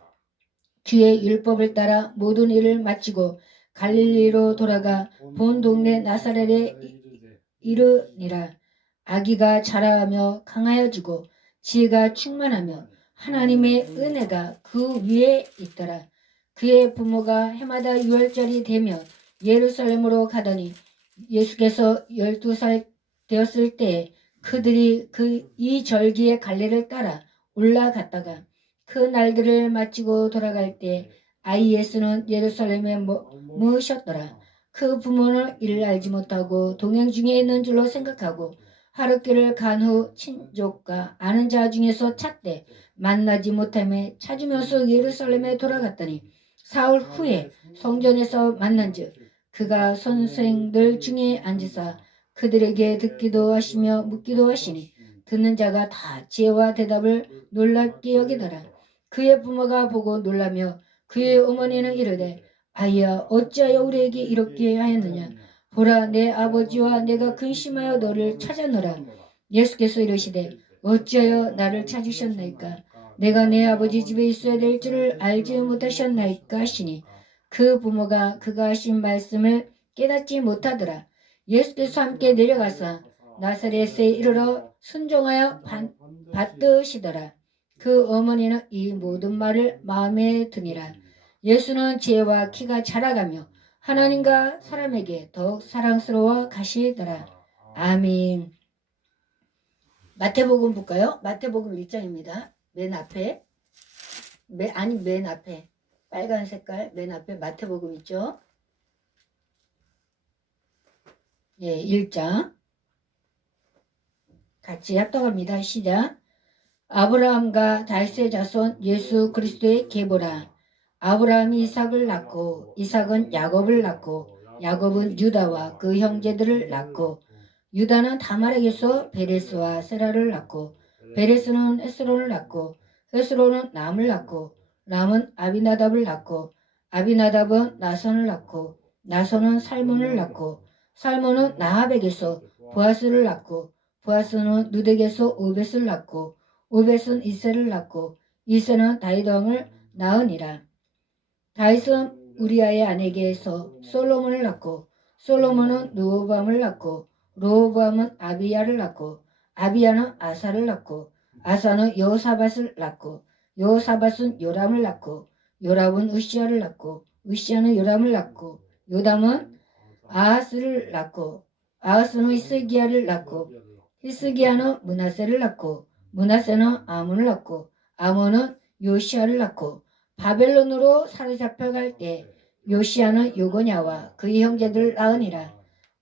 주의 율법을 따라 모든 일을 마치고 갈릴리로 돌아가 본 동네 나사렛에 이르니라. 아기가 자라며 강하여지고 지혜가 충만하며 하나님의 은혜가 그 위에 있더라. 그의 부모가 해마다 유월절이 되면 예루살렘으로 가더니 예수께서 12살 되었을 때 그들이 이 절기의 갈래를 따라 올라갔다가 그 날들을 마치고 돌아갈 때 아이 예수는 예루살렘에 머무셨더라. 그 부모는 이를 알지 못하고 동행 중에 있는 줄로 생각하고 하룻길을 간 후 친족과 아는 자 중에서 찾되 만나지 못하며 찾으면서 예루살렘에 돌아갔더니 사흘 후에 성전에서 만난즉 그가 선생들 중에 앉으사 그들에게 듣기도 하시며 묻기도 하시니 듣는 자가 다 지혜와 대답을 놀랍게 여기더라. 그의 부모가 보고 놀라며 그의 어머니는 이르되 아이야 어찌하여 우리에게 이렇게 하였느냐. 보라, 내 아버지와 내가 근심하여 너를 찾았노라. 예수께서 이르시되 어찌하여 나를 찾으셨나이까. 내가 내 아버지 집에 있어야 될 줄을 알지 못하셨나이까 하시니 그 부모가 그가 하신 말씀을 깨닫지 못하더라. 예수께서 함께 내려가서 나사렛에 이르러 순종하여 받드시더라. 그 어머니는 이 모든 말을 마음에 드니라. 예수는 지혜와 키가 자라가며 하나님과 사람에게 더욱 사랑스러워 가시더라. 아멘. 마태복음 볼까요? 마태복음 1장입니다. 맨 앞에 맨 앞에 빨간 색깔 맨 앞에 마태복음 있죠? 예, 1장 같이 합독합니다. 시작. 아브라함과 다윗의 자손 예수 그리스도의 계보라. 아브라함이 이삭을 낳고 이삭은 야곱을 낳고 야곱은 유다와 그 형제들을 낳고 유다는 다말에게서 베레스와 세라를 낳고 베레스는 헤스론을 낳고 헤스론은 람을 낳고 람은 아비나답을 낳고 아비나답은 나선을 낳고 나선은 살몬을 낳고 살몬은 나합에게서 보아스를 낳고 보아스는 누덱에서 오벳을 낳고 오벳은 이새를 낳고 이새는 다윗 왕을 낳으니라. 다윗은 우리아의 아내에게서 솔로몬을 낳고 솔로몬은 르호보암을 낳고 르호보암은 아비야를 낳고 아비야는 아사를 낳고 아사는 여호사밧을 낳고 여호사밧은 요람을 낳고 요람은 우시야를 낳고 우시야는 요람을 낳고 요담은 아하스를 낳고 아하스는 히스기야를 낳고 히스기야는 므낫세를 낳고 므낫세는 아몬을 낳고 아몬은 요시야를 낳고 바벨론으로 사로잡혀갈 때 요시야는 요고냐와 그의 형제들을 낳으니라.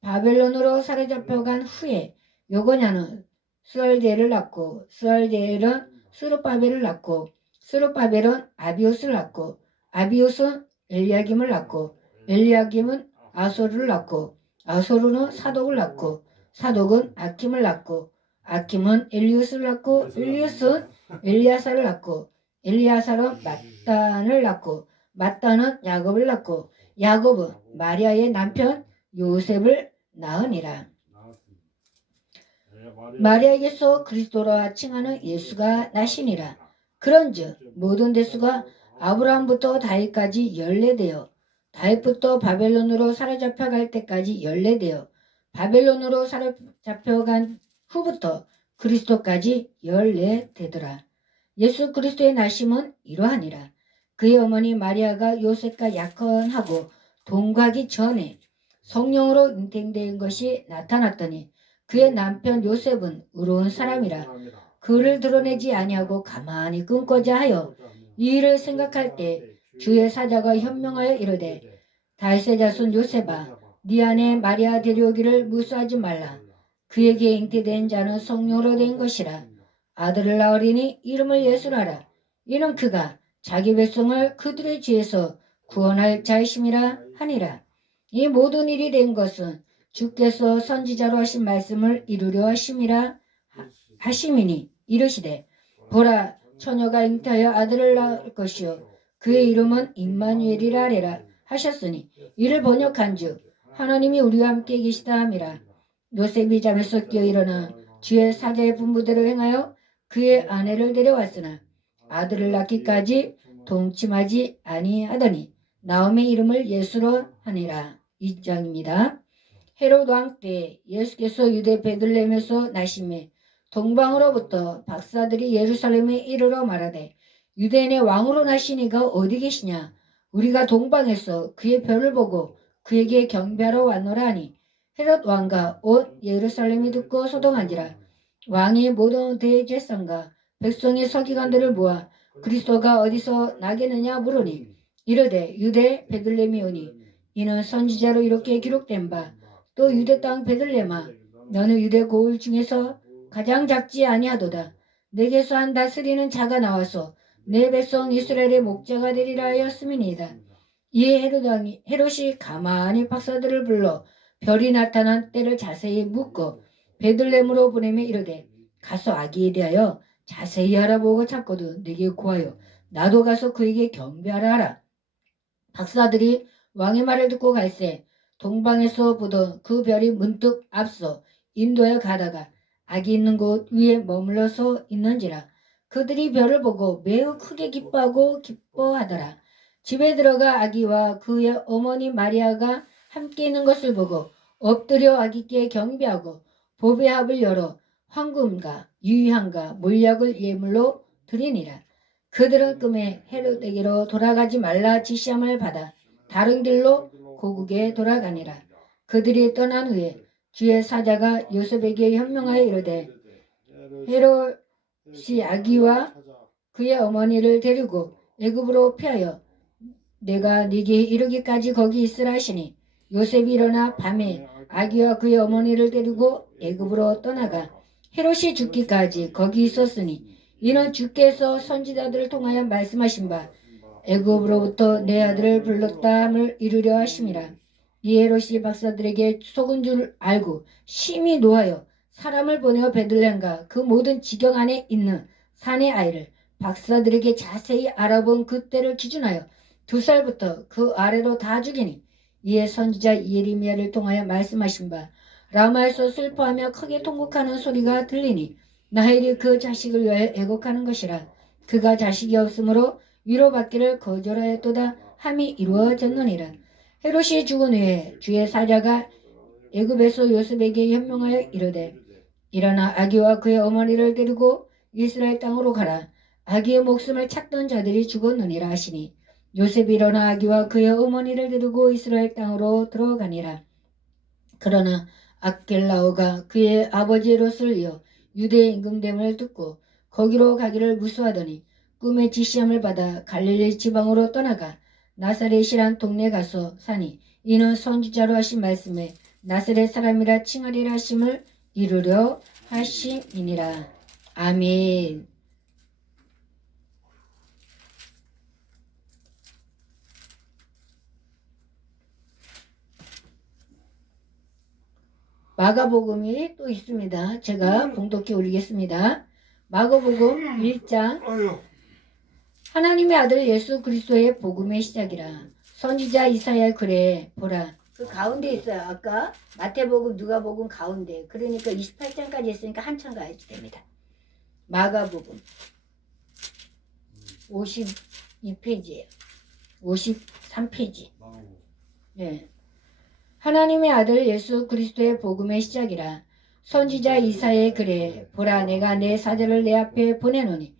바벨론으로 사로잡혀간 후에 요고냐는 스알데를 낳고 스알데엘은 스룹바벨을 낳고 스룹바벨은 아비옷을 낳고 아비옷은 엘리야김을 낳고 엘리야김은 아소르를 낳고 아소르는 사독을 낳고 사독은 아킴을 낳고 아킴은 엘리웃을 낳고 엘리웃은 엘리야사를 낳고 엘리야사는 mat단을 낳고 mat단은 야곱을 낳고 야곱은 마리아의 남편 요셉을 낳으니라. 마리아에게서 그리스도라 칭하는 예수가 나시니라. 그런즉 모든 대수가 아브라함부터 다윗까지 연례되어 다윗부터 바벨론으로 사로잡혀갈 때까지 연례되어 바벨론으로 사로잡혀간 후부터 그리스도까지 연례되더라. 예수 그리스도의 나심은 이러하니라. 그의 어머니 마리아가 요셉과 약혼하고 동거하기 전에 성령으로 인생된 것이 나타났더니 그의 남편 요셉은 의로운 사람이라 그를 드러내지 아니하고 가만히 끊고자 하여 이 일을 생각할 때 주의 사자가 현명하여 이르되 다윗의 자손 요셉아 네 아내 마리아 데려오기를 무수하지 말라. 그에게 잉태된 자는 성령으로 된 것이라. 아들을 낳으리니 이름을 예수라라. 이는 그가 자기 백성을 그들의 죄에서 구원할 자이심이라 하니라. 이 모든 일이 된 것은 주께서 선지자로 하신 말씀을 이루려 하심이니 이르시되 보라 처녀가 잉태하여 아들을 낳을 것이요 그의 이름은 임마누엘이라 하리라 하셨으니 이를 번역한즉 하나님이 우리와 함께 계시다 함이라. 요셉이 잠에서 깨어 일어나 주의 사자의 분부대로 행하여 그의 아내를 데려왔으나 아들을 낳기까지 동침하지 아니하더니 나음의 이름을 예수로 하니라. 2장입니다. 헤롯 왕 때 예수께서 유대 베들레헴에서 나심에 동방으로부터 박사들이 예루살렘에 이르러 말하되 유대인의 왕으로 나신 이가 어디 계시냐? 우리가 동방에서 그의 별을 보고 그에게 경배하러 왔노라 하니 헤롯 왕과 온 예루살렘이 듣고 소동한지라. 왕이 모든 대제사장과 백성의 서기관들을 모아 그리스도가 어디서 나겠느냐 물으니 이르되 유대 베들레헴이 오니 이는 선지자로 이렇게 기록된 바 또 유대 땅 베들레헴아 너는 유대 고을 중에서 가장 작지 아니하도다. 내게서 한 다스리는 자가 나와서 내 백성 이스라엘의 목자가 되리라 하였음이니이다. 이에 헤롯이 가만히 박사들을 불러 별이 나타난 때를 자세히 묻고 베들레헴으로 보내며 이르되 가서 아기에 대하여 자세히 알아보고 찾거든 내게 구하여 나도 가서 그에게 경배하라 하라. 박사들이 왕의 말을 듣고 갈새 동방에서 보던 그 별이 문득 앞서 인도에 가다가 아기 있는 곳 위에 머물러서 있는지라. 그들이 별을 보고 매우 크게 기뻐하더라. 집에 들어가 아기와 그의 어머니 마리아가 함께 있는 것을 보고 엎드려 아기께 경배하고 보배합을 열어 황금과 유향과 몰약을 예물로 드리니라. 그들은 꿈에 헤롯에게로 돌아가지 말라 지시함을 받아 다른 길로 고국에 돌아가니라. 그들이 떠난 후에 주의 사자가 요셉에게 현명하여 이르되 헤롯이 아기와 그의 어머니를 데리고 애굽으로 피하여 내가 네게 이르기까지 거기 있으라 하시니 요셉이 일어나 밤에 아기와 그의 어머니를 데리고 애굽으로 떠나가 헤롯이 죽기까지 거기 있었으니 이는 주께서 선지자들을 통하여 말씀하신 바 애굽으로부터 내 아들을 불렀다함을 이루려 하심이라. 이 헤롯이 박사들에게 속은 줄 알고 심히 노하여 사람을 보내어 베들레헴과 그 모든 지경 안에 있는 산의 아이를 박사들에게 자세히 알아본 그때를 기준하여 2살부터 그 아래로 다 죽이니 이에 선지자 예레미야를 통하여 말씀하신 바 라마에서 슬퍼하며 크게 통곡하는 소리가 들리니 나헬이 그 자식을 위하여 애곡하는 것이라. 그가 자식이 없으므로 위로받기를 거절하였도다 함이 이루어졌느니라. 헤롯이 죽은 후에 주의 사자가 애굽에서 요셉에게 현명하여 이르되 일어나 아기와 그의 어머니를 데리고 이스라엘 땅으로 가라. 아기의 목숨을 찾던 자들이 죽었느니라 하시니 요셉이 일어나 아기와 그의 어머니를 데리고 이스라엘 땅으로 들어가니라. 그러나 아켈라오가 그의 아버지 헤롯을 이어 유대의 임금됨을 듣고 거기로 가기를 무수하더니 꿈의 지시함을 받아 갈릴리 지방으로 떠나가 나사렛이란 동네에 가서 사니 이는 선지자로 하신 말씀에 나사렛 사람이라 칭하리라 하심을 이루려 하심이니라. 아멘. 마가복음이 또 있습니다. 제가 봉독해 올리겠습니다. 마가복음 1장 하나님의 아들 예수 그리스도의 복음의 시작이라. 선지자 이사야 글에 보라. 그 가운데 있어요. 아까 마태복음 누가복음 가운데. 그러니까 28장까지 있으니까 한참 가야지 됩니다. 마가복음 52페이지예요. 53페이지. 네. 하나님의 아들 예수 그리스도의 복음의 시작이라. 선지자 이사야의 글에 보라 내가 내 사자를 내 앞에 보내노니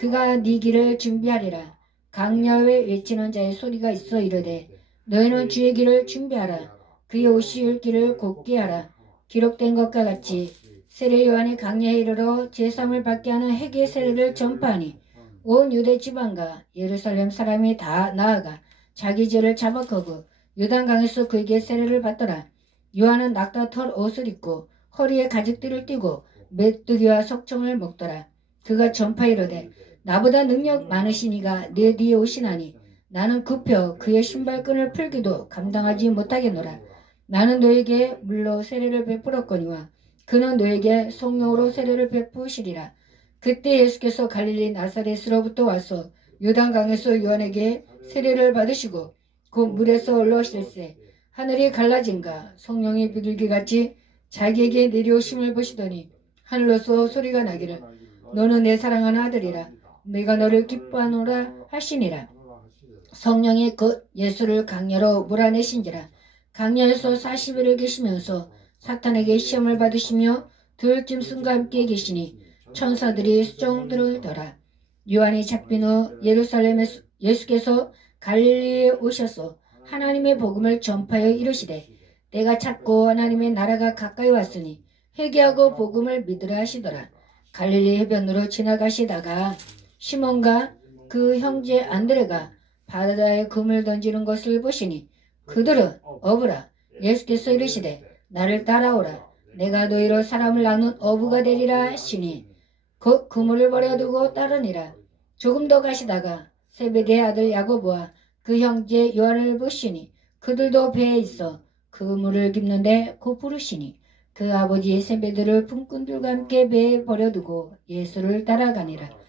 그가 네 길을 준비하리라. 강야에 외치는 자의 소리가 있어 이르되 너희는 주의 길을 준비하라. 그의 오실 길을 곧게 하라. 기록된 것과 같이 세례 요한이 강야에 이르러 제3을 받게 하는 회개 세례를 전파하니 온 유대 지방과 예루살렘 사람이 다 나아가 자기 죄를 자박하고 요단강에서 그에게 세례를 받더라. 요한은 낙타 털 옷을 입고 허리에 가죽띠를 띠고 메뚜기와 석청을 먹더라. 그가 전파 이르되 나보다 능력 많으신 이가 내 뒤에 오시나니 나는 급혀 그의 신발끈을 풀기도 감당하지 못하겠노라. 나는 너에게 물로 세례를 베풀었거니와 그는 너에게 성령으로 세례를 베푸시리라. 그때 예수께서 갈릴리 나사렛으로부터 와서 요단강에서 요한에게 세례를 받으시고 곧 물에서 올라오실세 하늘이 갈라진가 성령이 비둘기같이 자기에게 내려오심을 보시더니 하늘로서 소리가 나기를 너는 내 사랑하는 아들이라 내가 너를 기뻐하노라 하시니라. 성령이 곧 예수를 강야로 몰아내신지라. 강야에서 40일을 계시면서 사탄에게 시험을 받으시며 들짐승과 함께 계시니 천사들이 수종들더라. 요한이 잡힌 후 예루살렘에 예수께서 갈릴리에 오셔서 하나님의 복음을 전파하여 이르시되 내가 찾고 하나님의 나라가 가까이 왔으니 회개하고 복음을 믿으라 하시더라. 갈릴리 해변으로 지나가시다가 시몬과 그 형제 안드레가 바다에 금을 던지는 것을 보시니 그들은 어부라. 예수께서 이르시되 나를 따라오라. 내가 너희로 사람을 낳는 어부가 되리라 하시니 그 그물을 버려두고 따르니라. 조금 더 가시다가 세베대의 아들 야고보와 그 형제 요한을 보시니 그들도 배에 있어 그물을 깁는데 곧 부르시니 그 아버지 세베대를 품꾼들과 함께 배에 버려두고 예수를 따라가니라.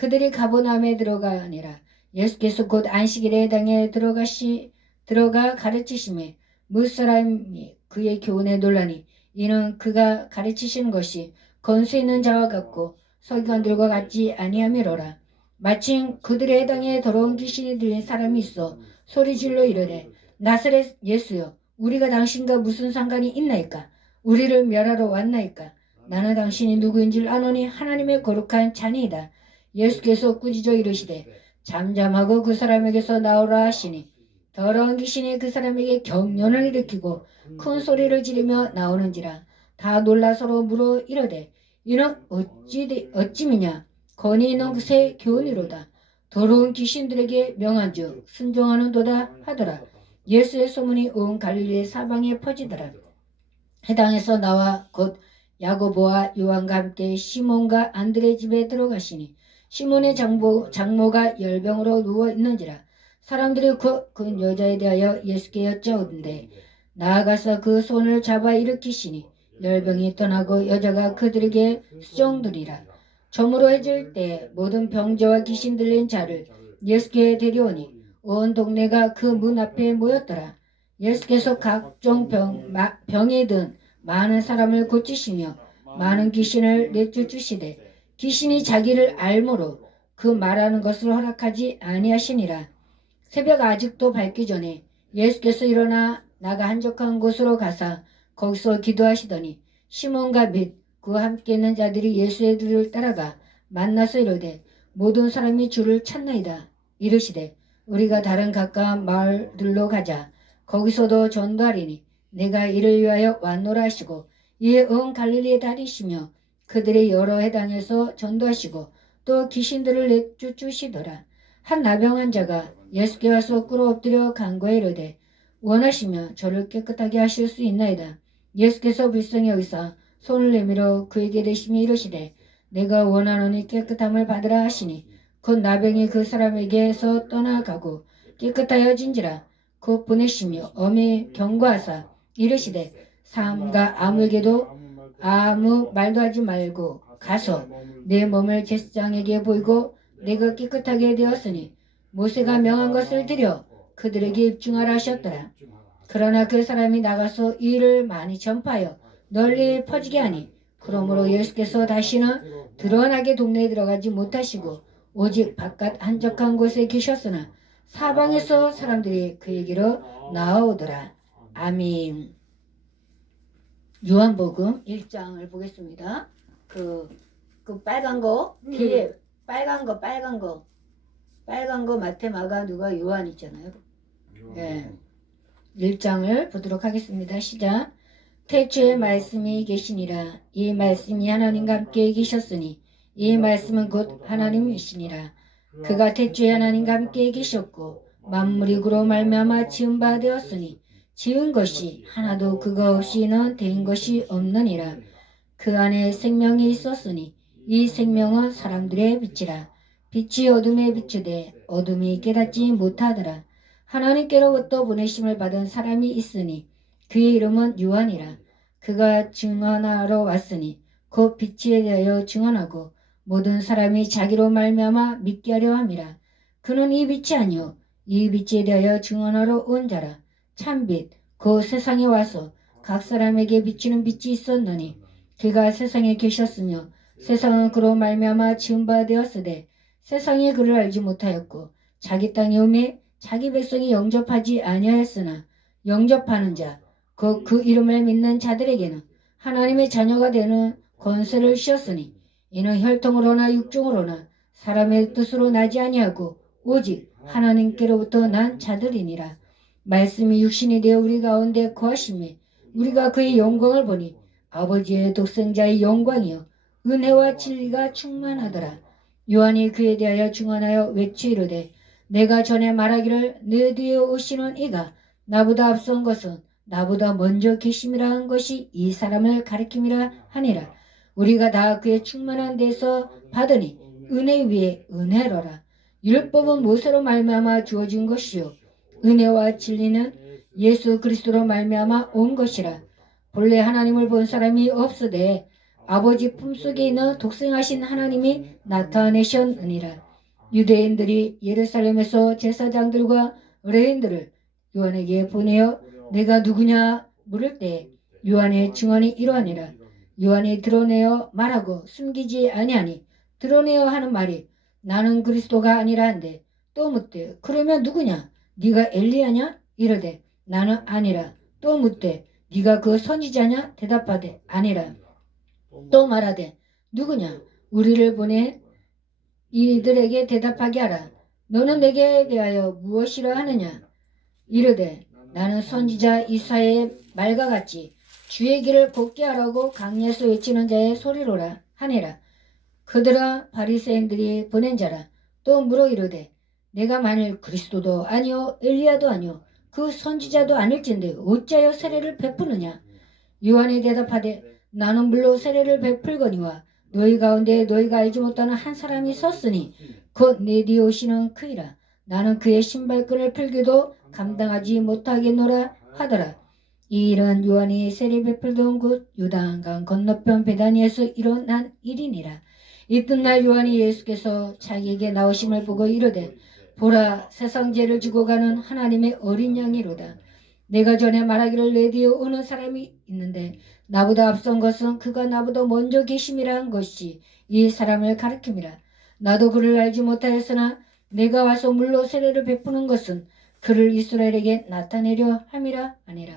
그들이 가버나움에 들어가니라. 예수께서 곧 안식일에 당에 들어가 가르치심에 무사람이 그의 교훈에 놀라니 이는 그가 가르치시는 것이 건수 있는 자와 같고 서기관들과 같지 아니함이로라. 마침 그들의 해당에 더러운 귀신이 들린 사람이 있어 소리질러 이르되 나사렛 예수여 우리가 당신과 무슨 상관이 있나이까? 우리를 멸하러 왔나이까? 나는 당신이 누구인지를 아노니 하나님의 거룩한 자니이다. 예수께서 꾸짖어 이르시되 잠잠하고 그 사람에게서 나오라 하시니 더러운 귀신이 그 사람에게 경련을 일으키고 큰 소리를 지르며 나오는지라. 다 놀라 서로 물어 이르되 이는 어찌미냐. 권위 있는 그새 교훈이로다. 더러운 귀신들에게 명한즉 순종하는도다 하더라. 예수의 소문이 온 갈릴리 사방에 퍼지더라. 해당에서 나와 곧 야고보와 요한과 함께 시몬과 안드레 집에 들어가시니 시몬의 장모가 열병으로 누워 있는지라. 사람들이 그 여자에 대하여 예수께 여짜오는데 나아가서 그 손을 잡아 일으키시니 열병이 떠나고 여자가 그들에게 수종들이라. 저물어 해질 때 모든 병자와 귀신 들린 자를 예수께 데려오니 온 동네가 그 문 앞에 모였더라. 예수께서 각종 병에 든 많은 사람을 고치시며 많은 귀신을 내쫓으시되 귀신이 자기를 알므로 그 말하는 것을 허락하지 아니하시니라. 새벽 아직도 밝기 전에 예수께서 일어나 나가 한적한 곳으로 가사 거기서 기도하시더니 시몬과 및 그와 함께 있는 자들이 예수의 뒤를 따라가 만나서 이르되 모든 사람이 주를 찾나이다. 이르시되 우리가 다른 가까운 마을들로 가자. 거기서도 전도하리니 내가 이를 위하여 왔노라 하시고 이에 온 갈릴리에 다니시며 그들의 여러 해당에서 전도하시고 또 귀신들을 내쫓으시더라. 한 나병 자가 예수께 와서 꿇어 엎드려 간구해 이르되 원하시면 저를 깨끗하게 하실 수 있나이다. 예수께서 불쌍히 여기사 손을 내밀어 그에게 대심히 이르시되 내가 원하노니 깨끗함을 받으라 하시니 곧 나병이 그 사람에게서 떠나가고 깨끗하여진지라. 곧 보내시며 엄히 경고하사 이르시되 사람과 아무에게도 아무 말도 하지 말고 가서 내 몸을 제사장에게 보이고 내가 깨끗하게 되었으니 모세가 명한 것을 드려 그들에게 입증하라 하셨더라. 그러나 그 사람이 나가서 이 일을 많이 전파하여 널리 퍼지게 하니 그러므로 예수께서 다시는 드러나게 동네에 들어가지 못하시고 오직 바깥 한적한 곳에 계셨으나 사방에서 사람들이 그에게로 나아오더라. 아멘. 요한복음 1장을 보겠습니다. 그 빨간 거 뒤에 빨간 거 마태, 마가, 누가, 요한 있잖아요. 예. 1장을 보도록 하겠습니다. 시작. 태초에 말씀이 계시니라. 이 말씀이 하나님과 함께 계셨으니 이 말씀은 곧 하나님이시니라. 그가 태초에 하나님과 함께 계셨고 만물이 그로 말미암아 지은 바 되었으니 지은 것이 하나도 그가 없이는 된 것이 없느니라. 그 안에 생명이 있었으니 이 생명은 사람들의 빛이라. 빛이 어둠에 비추되 어둠이 깨닫지 못하더라. 하나님께로부터 보내심을 받은 사람이 있으니 그의 이름은 요한이라. 그가 증언하러 왔으니 그 빛에 대하여 증언하고 모든 사람이 자기로 말미암아 믿게 하려 함이라. 그는 이 빛이 아니요 이 빛에 대하여 증언하러 온 자라. 참빛 그 세상에 와서 각 사람에게 비추는 빛이 있었느니 그가 세상에 계셨으며 세상은 그로 말미암아 지은 바 되었으되 세상이 그를 알지 못하였고 자기 땅에 오매 자기 백성이 영접하지 아니하였으나 영접하는 자 그 이름을 믿는 자들에게는 하나님의 자녀가 되는 권세를 주셨으니 이는 혈통으로나 육종으로나 사람의 뜻으로 나지 아니하고 오직 하나님께로부터 난 자들이니라. 말씀이 육신이 되어 우리 가운데 거하심에 우리가 그의 영광을 보니 아버지의 독생자의 영광이요 은혜와 진리가 충만하더라. 요한이 그에 대하여 증언하여 외치 이르되 내가 전에 말하기를 내 뒤에 오시는 이가 나보다 앞선 것은 나보다 먼저 계심이라 한 것이 이 사람을 가리킴이라 하니라. 우리가 다 그의 충만한 데서 받으니 은혜 위에 은혜로라. 율법은 모세로 말미암아 주어진 것이요 은혜와 진리는 예수 그리스도로 말미암아 온 것이라. 본래 하나님을 본 사람이 없으되 아버지 품속에 있는 독생하신 하나님이 나타내셨느니라. 유대인들이 예루살렘에서 제사장들과 의뢰인들을 요한에게 보내어 내가 누구냐 물을 때 요한의 증언이 이러하니라. 요한이 드러내어 말하고 숨기지 아니하니 드러내어 하는 말이 나는 그리스도가 아니라 한데 또 묻되 그러면 누구냐 네가 엘리야냐 이르되 나는 아니라. 또 묻되 네가 그 선지자냐 대답하되 아니라. 또 말하되 누구냐 우리를 보내 이들에게 대답하게 하라. 너는 내게 대하여 무엇이라 하느냐. 이르되 나는 선지자 이사야의 말과 같이 주의 길을 곱게 하라고 강야에서 외치는 자의 소리로라 하니라. 그들은 바리새인들이 보낸 자라. 또 물어 이르되 내가 만일 그리스도도 아니요 엘리야도 아니요 그 선지자도 아닐진데 어찌하여 세례를 베푸느냐. 요한이 대답하되 나는 물로 세례를 베풀거니와 너희 가운데 너희가 알지 못하는 한 사람이 섰으니 곧 내 뒤에 오시는 그이라. 나는 그의 신발끈을 풀기도 감당하지 못하겠노라 하더라. 이 일은 요한이 세례 베풀던 곳 요단강 건너편 베다니에서 일어난 일이니라. 이튿날 요한이 예수께서 자기에게 나오심을 보고 이르되 보라 세상 죄를 지고 가는 하나님의 어린 양이로다. 내가 전에 말하기를 내 뒤에 오는 사람이 있는데 나보다 앞선 것은 그가 나보다 먼저 계심이라 한 것이 이 사람을 가리킴이라. 나도 그를 알지 못하였으나 내가 와서 물로 세례를 베푸는 것은 그를 이스라엘에게 나타내려 함이라 하니라.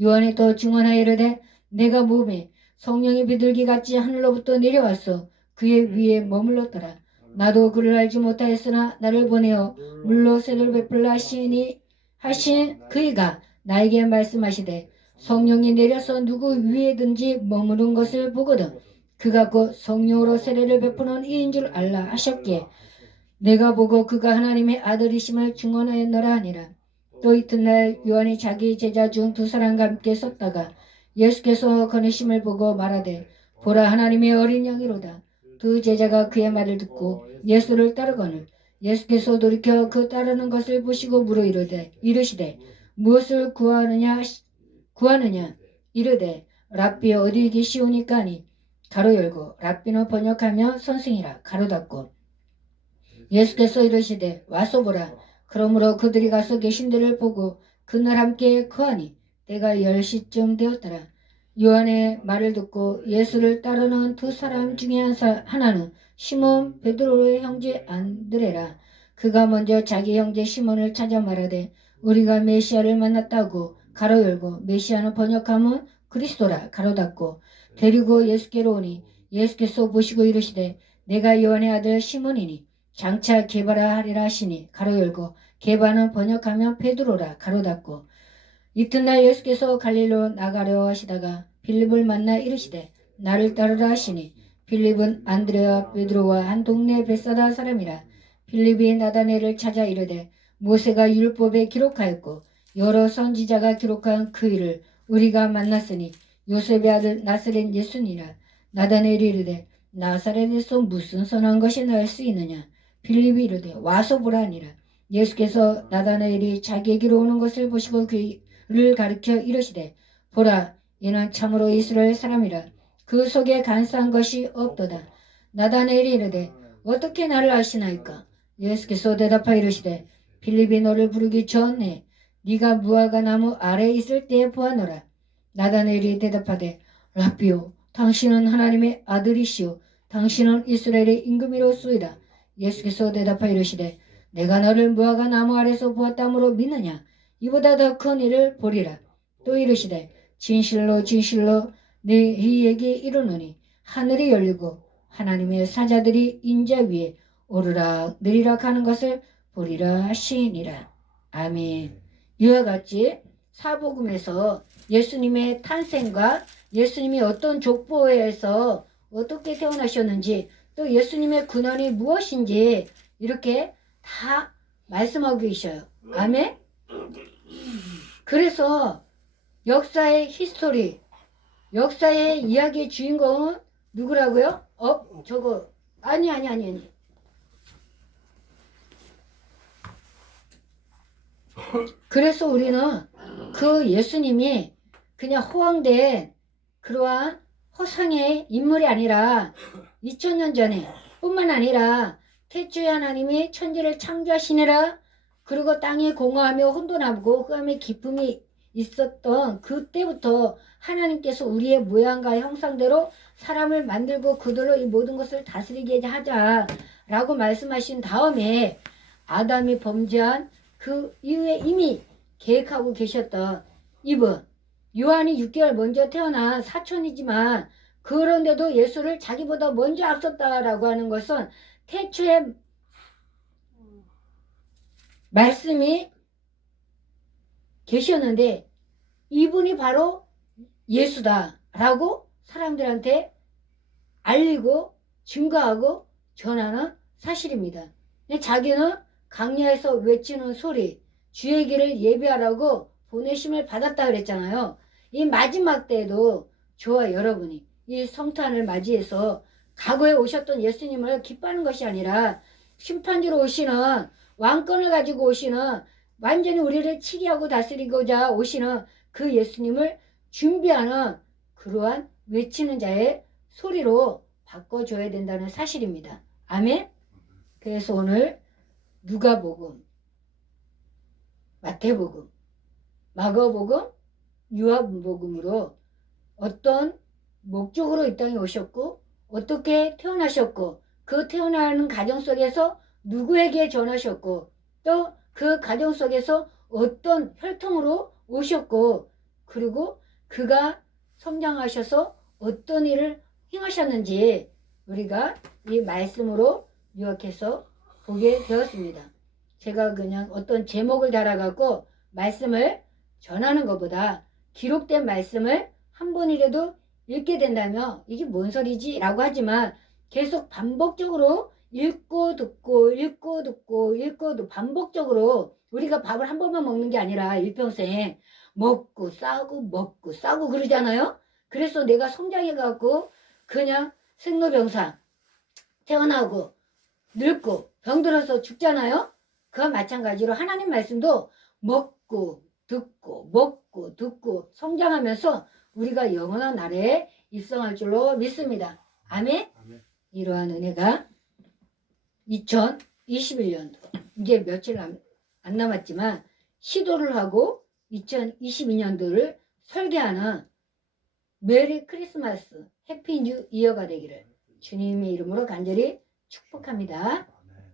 요한이 또 증언하여 이르되 내가 몸에 성령이 비둘기 같이 하늘로부터 내려와서 그의 위에 머물렀더라. 나도 그를 알지 못하였으나 나를 보내어 물로 세례를 베풀라 하신 그이가 나에게 말씀하시되 성령이 내려서 누구 위에든지 머무른 것을 보거든 그가 곧 성령으로 세례를 베푸는 이인 줄 알라 하셨기에 내가 보고 그가 하나님의 아들이심을 증언하였노라 하니라. 또 이튿날 요한이 자기 제자 중 두 사람과 함께 섰다가 예수께서 거느심을 보고 말하되 보라 하나님의 어린 양이로다. 두 제자가 그의 말을 듣고 예수를 따르거늘 예수께서 돌이켜 그 따르는 것을 보시고 물어 이르시되 무엇을 구하느냐 이르되 랍비 어디 계시오니까 하니 가로 열고 랍비는 번역하며 선생이라 가로 닫고 예수께서 이르시되 와서 보라. 그러므로 그들이 가서 계신 데를 보고 그날 함께 거하니 때가 10시쯤 되었더라. 요한의 말을 듣고 예수를 따르는 두 사람 중에 하나는 시몬 베드로의 형제 안드레라. 그가 먼저 자기 형제 시몬을 찾아 말하되 우리가 메시아를 만났다고 가로 열고 메시아는 번역하면 그리스도라 가로 닫고 데리고 예수께로 오니 예수께서 보시고 이르시되 내가 요한의 아들 시몬이니 장차 게바라 하리라 하시니 가로 열고 게바는 번역하면 베드로라 가로 닫고 이튿날 예수께서 갈릴리로 나가려 하시다가 빌립을 만나 이르시되 나를 따르라 하시니 빌립은 안드레와 베드로와 한 동네 벳사다 사람이라. 빌립이 나다네를 찾아 이르되 모세가 율법에 기록하였고 여러 선지자가 기록한 그 일을 우리가 만났으니 요셉의 아들 나사렛 예수니라. 나다넬이 이르되 나사렛에서 무슨 선한 것이 나올 수 있느냐. 빌립이 이르되 와서 보라 하니라. 예수께서 나다나엘이 자기에게로 오는 것을 보시고 그를 가리켜 이르시되 보라 이는 참으로 이스라엘 사람이라. 그 속에 간사한 것이 없도다. 나다나엘이 이르되 어떻게 나를 아시나이까. 예수께서 대답하여 이르시되 빌립이 너를 부르기 전에 네가 무화과 나무 아래에 있을 때에 보았노라. 나다나엘이 대답하되 랍비요 당신은 하나님의 아들이시오 당신은 이스라엘의 임금이로소이다. 예수께서 대답하여 이르시되 내가 너를 무화과 나무 아래서 보았다므로 믿느냐. 이보다 더 큰 일을 보리라. 또 이르시되 진실로 진실로 너희에게 이르노니 하늘이 열리고 하나님의 사자들이 인자 위에 오르락 내리락 하는 것을 보리라 하시니라. 아멘. 이와 같이 사복음에서 예수님의 탄생과 예수님이 어떤 족보에서 어떻게 태어나셨는지 또 예수님의 근원이 무엇인지 이렇게 다 말씀하고 계셔요. 아멘. 그래서 역사의 히스토리, 역사의 이야기의 주인공은 누구라고요? 아니. 그래서 우리는 그 예수님이 그냥 허황된 그러한 허상의 인물이 아니라 2000년 전에 뿐만 아니라 태초에 하나님이 천지를 창조하시느라 그리고 땅에 공허하며 혼돈하고 흑암의 기품이 있었던 그때부터 하나님께서 우리의 모양과 형상대로 사람을 만들고 그들로 이 모든 것을 다스리게 하자라고 말씀하신 다음에 아담이 범죄한 그 이후에 이미 계획하고 계셨던 이분 요한이 6개월 먼저 태어난 사촌이지만 그런데도 예수를 자기보다 먼저 앞섰다라고 하는 것은 태초에 말씀이 계셨는데 이분이 바로 예수다라고 사람들한테 알리고 증거하고 전하는 사실입니다. 자기는 강야에서 외치는 소리, 주의 길을 예비하라고 보내심을 받았다 그랬잖아요. 이 마지막 때에도 저와 여러분이 이 성탄을 맞이해서 과거에 오셨던 예수님을 기뻐하는 것이 아니라 심판주로 오시는 왕권을 가지고 오시는 완전히 우리를 치리하고 다스리고자 오시는 그 예수님을 준비하는 그러한 외치는 자의 소리로 바꿔줘야 된다는 사실입니다. 아멘. 그래서 오늘 누가복음, 마태복음, 마가복음, 요한복음으로 어떤 목적으로 이 땅에 오셨고 어떻게 태어나셨고 그 태어나는 가정 속에서 누구에게 전하셨고 또 그 가정 속에서 어떤 혈통으로 오셨고 그리고 그가 성장하셔서 어떤 일을 행하셨는지 우리가 이 말씀으로 요약해서 보게 되었습니다. 제가 그냥 어떤 제목을 달아갖고 말씀을 전하는 것보다 기록된 말씀을 한 번이라도 읽게 된다면 이게 뭔 소리지? 라고 하지만 계속 반복적으로 읽고 듣고 읽고 듣고 읽고 듣고 반복적으로 우리가 밥을 한 번만 먹는 게 아니라 일평생 먹고 싸고 그러잖아요. 그래서 내가 성장해갖고 그냥 생로병사 태어나고 늙고 병들어서 죽잖아요. 그와 마찬가지로 하나님 말씀도 먹고 듣고 성장하면서 우리가 영원한 나라에 입성할 줄로 믿습니다. 아멘. 이러한 은혜가 2021년도 이제 며칠 안 남았지만 시도를 하고 2022년도를 설계하는 메리 크리스마스 해피 뉴 이어가 되기를 주님의 이름으로 간절히 축복합니다.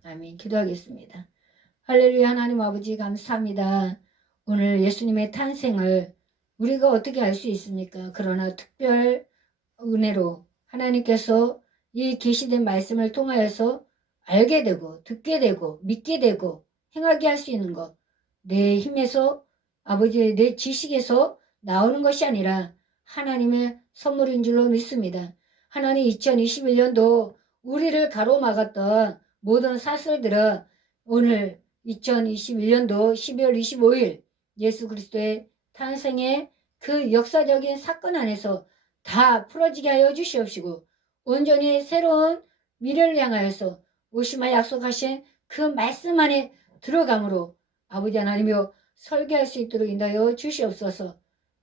아멘. 기도하겠습니다. 할렐루야. 하나님 아버지 감사합니다. 오늘 예수님의 탄생을 우리가 어떻게 알 수 있습니까? 그러나 특별 은혜로 하나님께서 이 계시된 말씀을 통하여서 알게 되고 듣게 되고 믿게 되고 행하게 할 수 있는 것, 내 힘에서 아버지 내 지식에서 나오는 것이 아니라 하나님의 선물인 줄로 믿습니다. 하나님 2021년도 우리를 가로막았던 모든 사슬들은 오늘 2021년도 12월 25일 예수 그리스도의 탄생의 그 역사적인 사건 안에서 다 풀어지게 하여 주시옵시고 온전히 새로운 미래를 향하여서 오시마 약속하신 그 말씀 안에 들어감으로 아버지 하나님이여 설계할 수 있도록 인도하여 주시옵소서.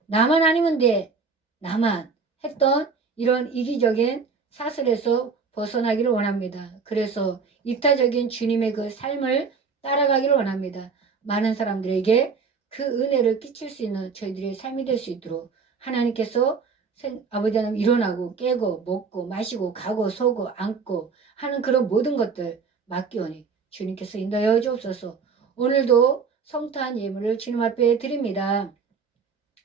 나만 아니면 돼. 나만 했던 이런 이기적인 사슬에서 벗어나기를 원합니다. 그래서 이타적인 주님의 그 삶을 따라가기를 원합니다. 많은 사람들에게 그 은혜를 끼칠 수 있는 저희들의 삶이 될 수 있도록 하나님께서 아버지 하나님 일어나고 깨고 먹고 마시고 가고 서고 앉고 하는 그런 모든 것들 맡기오니 주님께서 인도하여 주옵소서. 오늘도 성탄 예물을 주님 앞에 드립니다.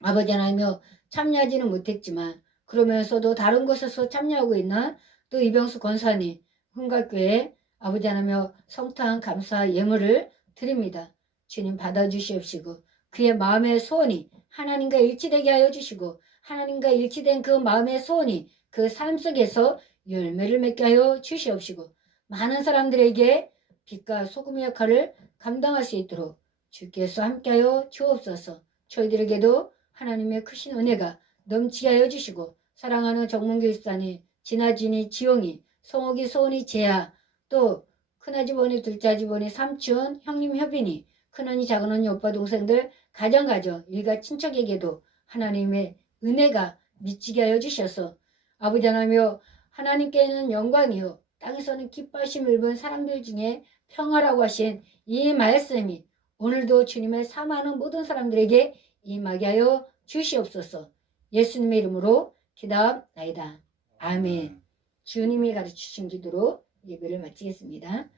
아버지 하나님여 참여하지는 못했지만 그러면서도 다른 곳에서 참여하고 있는 또 이병수 권사님 흥갈교회 아버지 하나님여 성탄 감사 예물을 드립니다. 주님 받아주시옵시고 그의 마음의 소원이 하나님과 일치되게 하여 주시고 하나님과 일치된 그 마음의 소원이 그 삶 속에서 열매를 맺게 하여 주시옵시고 많은 사람들에게 빛과 소금의 역할을 감당할 수 있도록 주께서 함께하여 주옵소서. 저희들에게도 하나님의 크신 은혜가 넘치게 하여 주시고 사랑하는 정문길 집사님, 진아진이, 지용이, 성옥이, 소은이, 재아 또 큰아주버니, 둘째아주버니, 삼촌, 형님, 협인이 큰언니, 작은언니, 오빠, 동생들, 가정, 일가 친척에게도 하나님의 은혜가 미치게 하여 주셔서 아버지 하나님이여 하나님께는 영광이요 땅에서는 기뻐하심을 입은 사람들 중에 평화라고 하신 이 말씀이 오늘도 주님을 사모하는 모든 사람들에게 임하게 하여 주시옵소서. 예수님의 이름으로 기도하옵나이다. 아멘. 주님이 가르치신 기도로 예배를 마치겠습니다.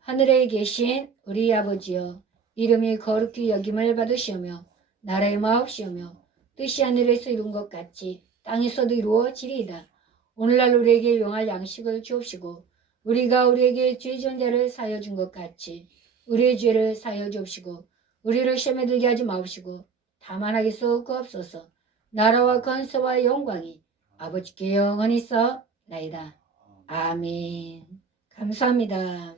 하늘에 계신 우리 아버지여 이름이 거룩히 여김을 받으시오며 나라의 마옵시오며 뜻이 하늘에서 이룬 것 같이 땅에서도 이루어지리이다. 오늘날 우리에게 용할 양식을 주옵시고 우리가 우리에게 죄 지은 자를 사하여 준 것 같이 우리의 죄를 사하여 주옵시고 우리를 시험에 들게 하지 마옵시고 다만하게 쏘옵소서. 나라와 건설와 영광이 아버지께 영원히 있어 나이다. 아멘. 감사합니다.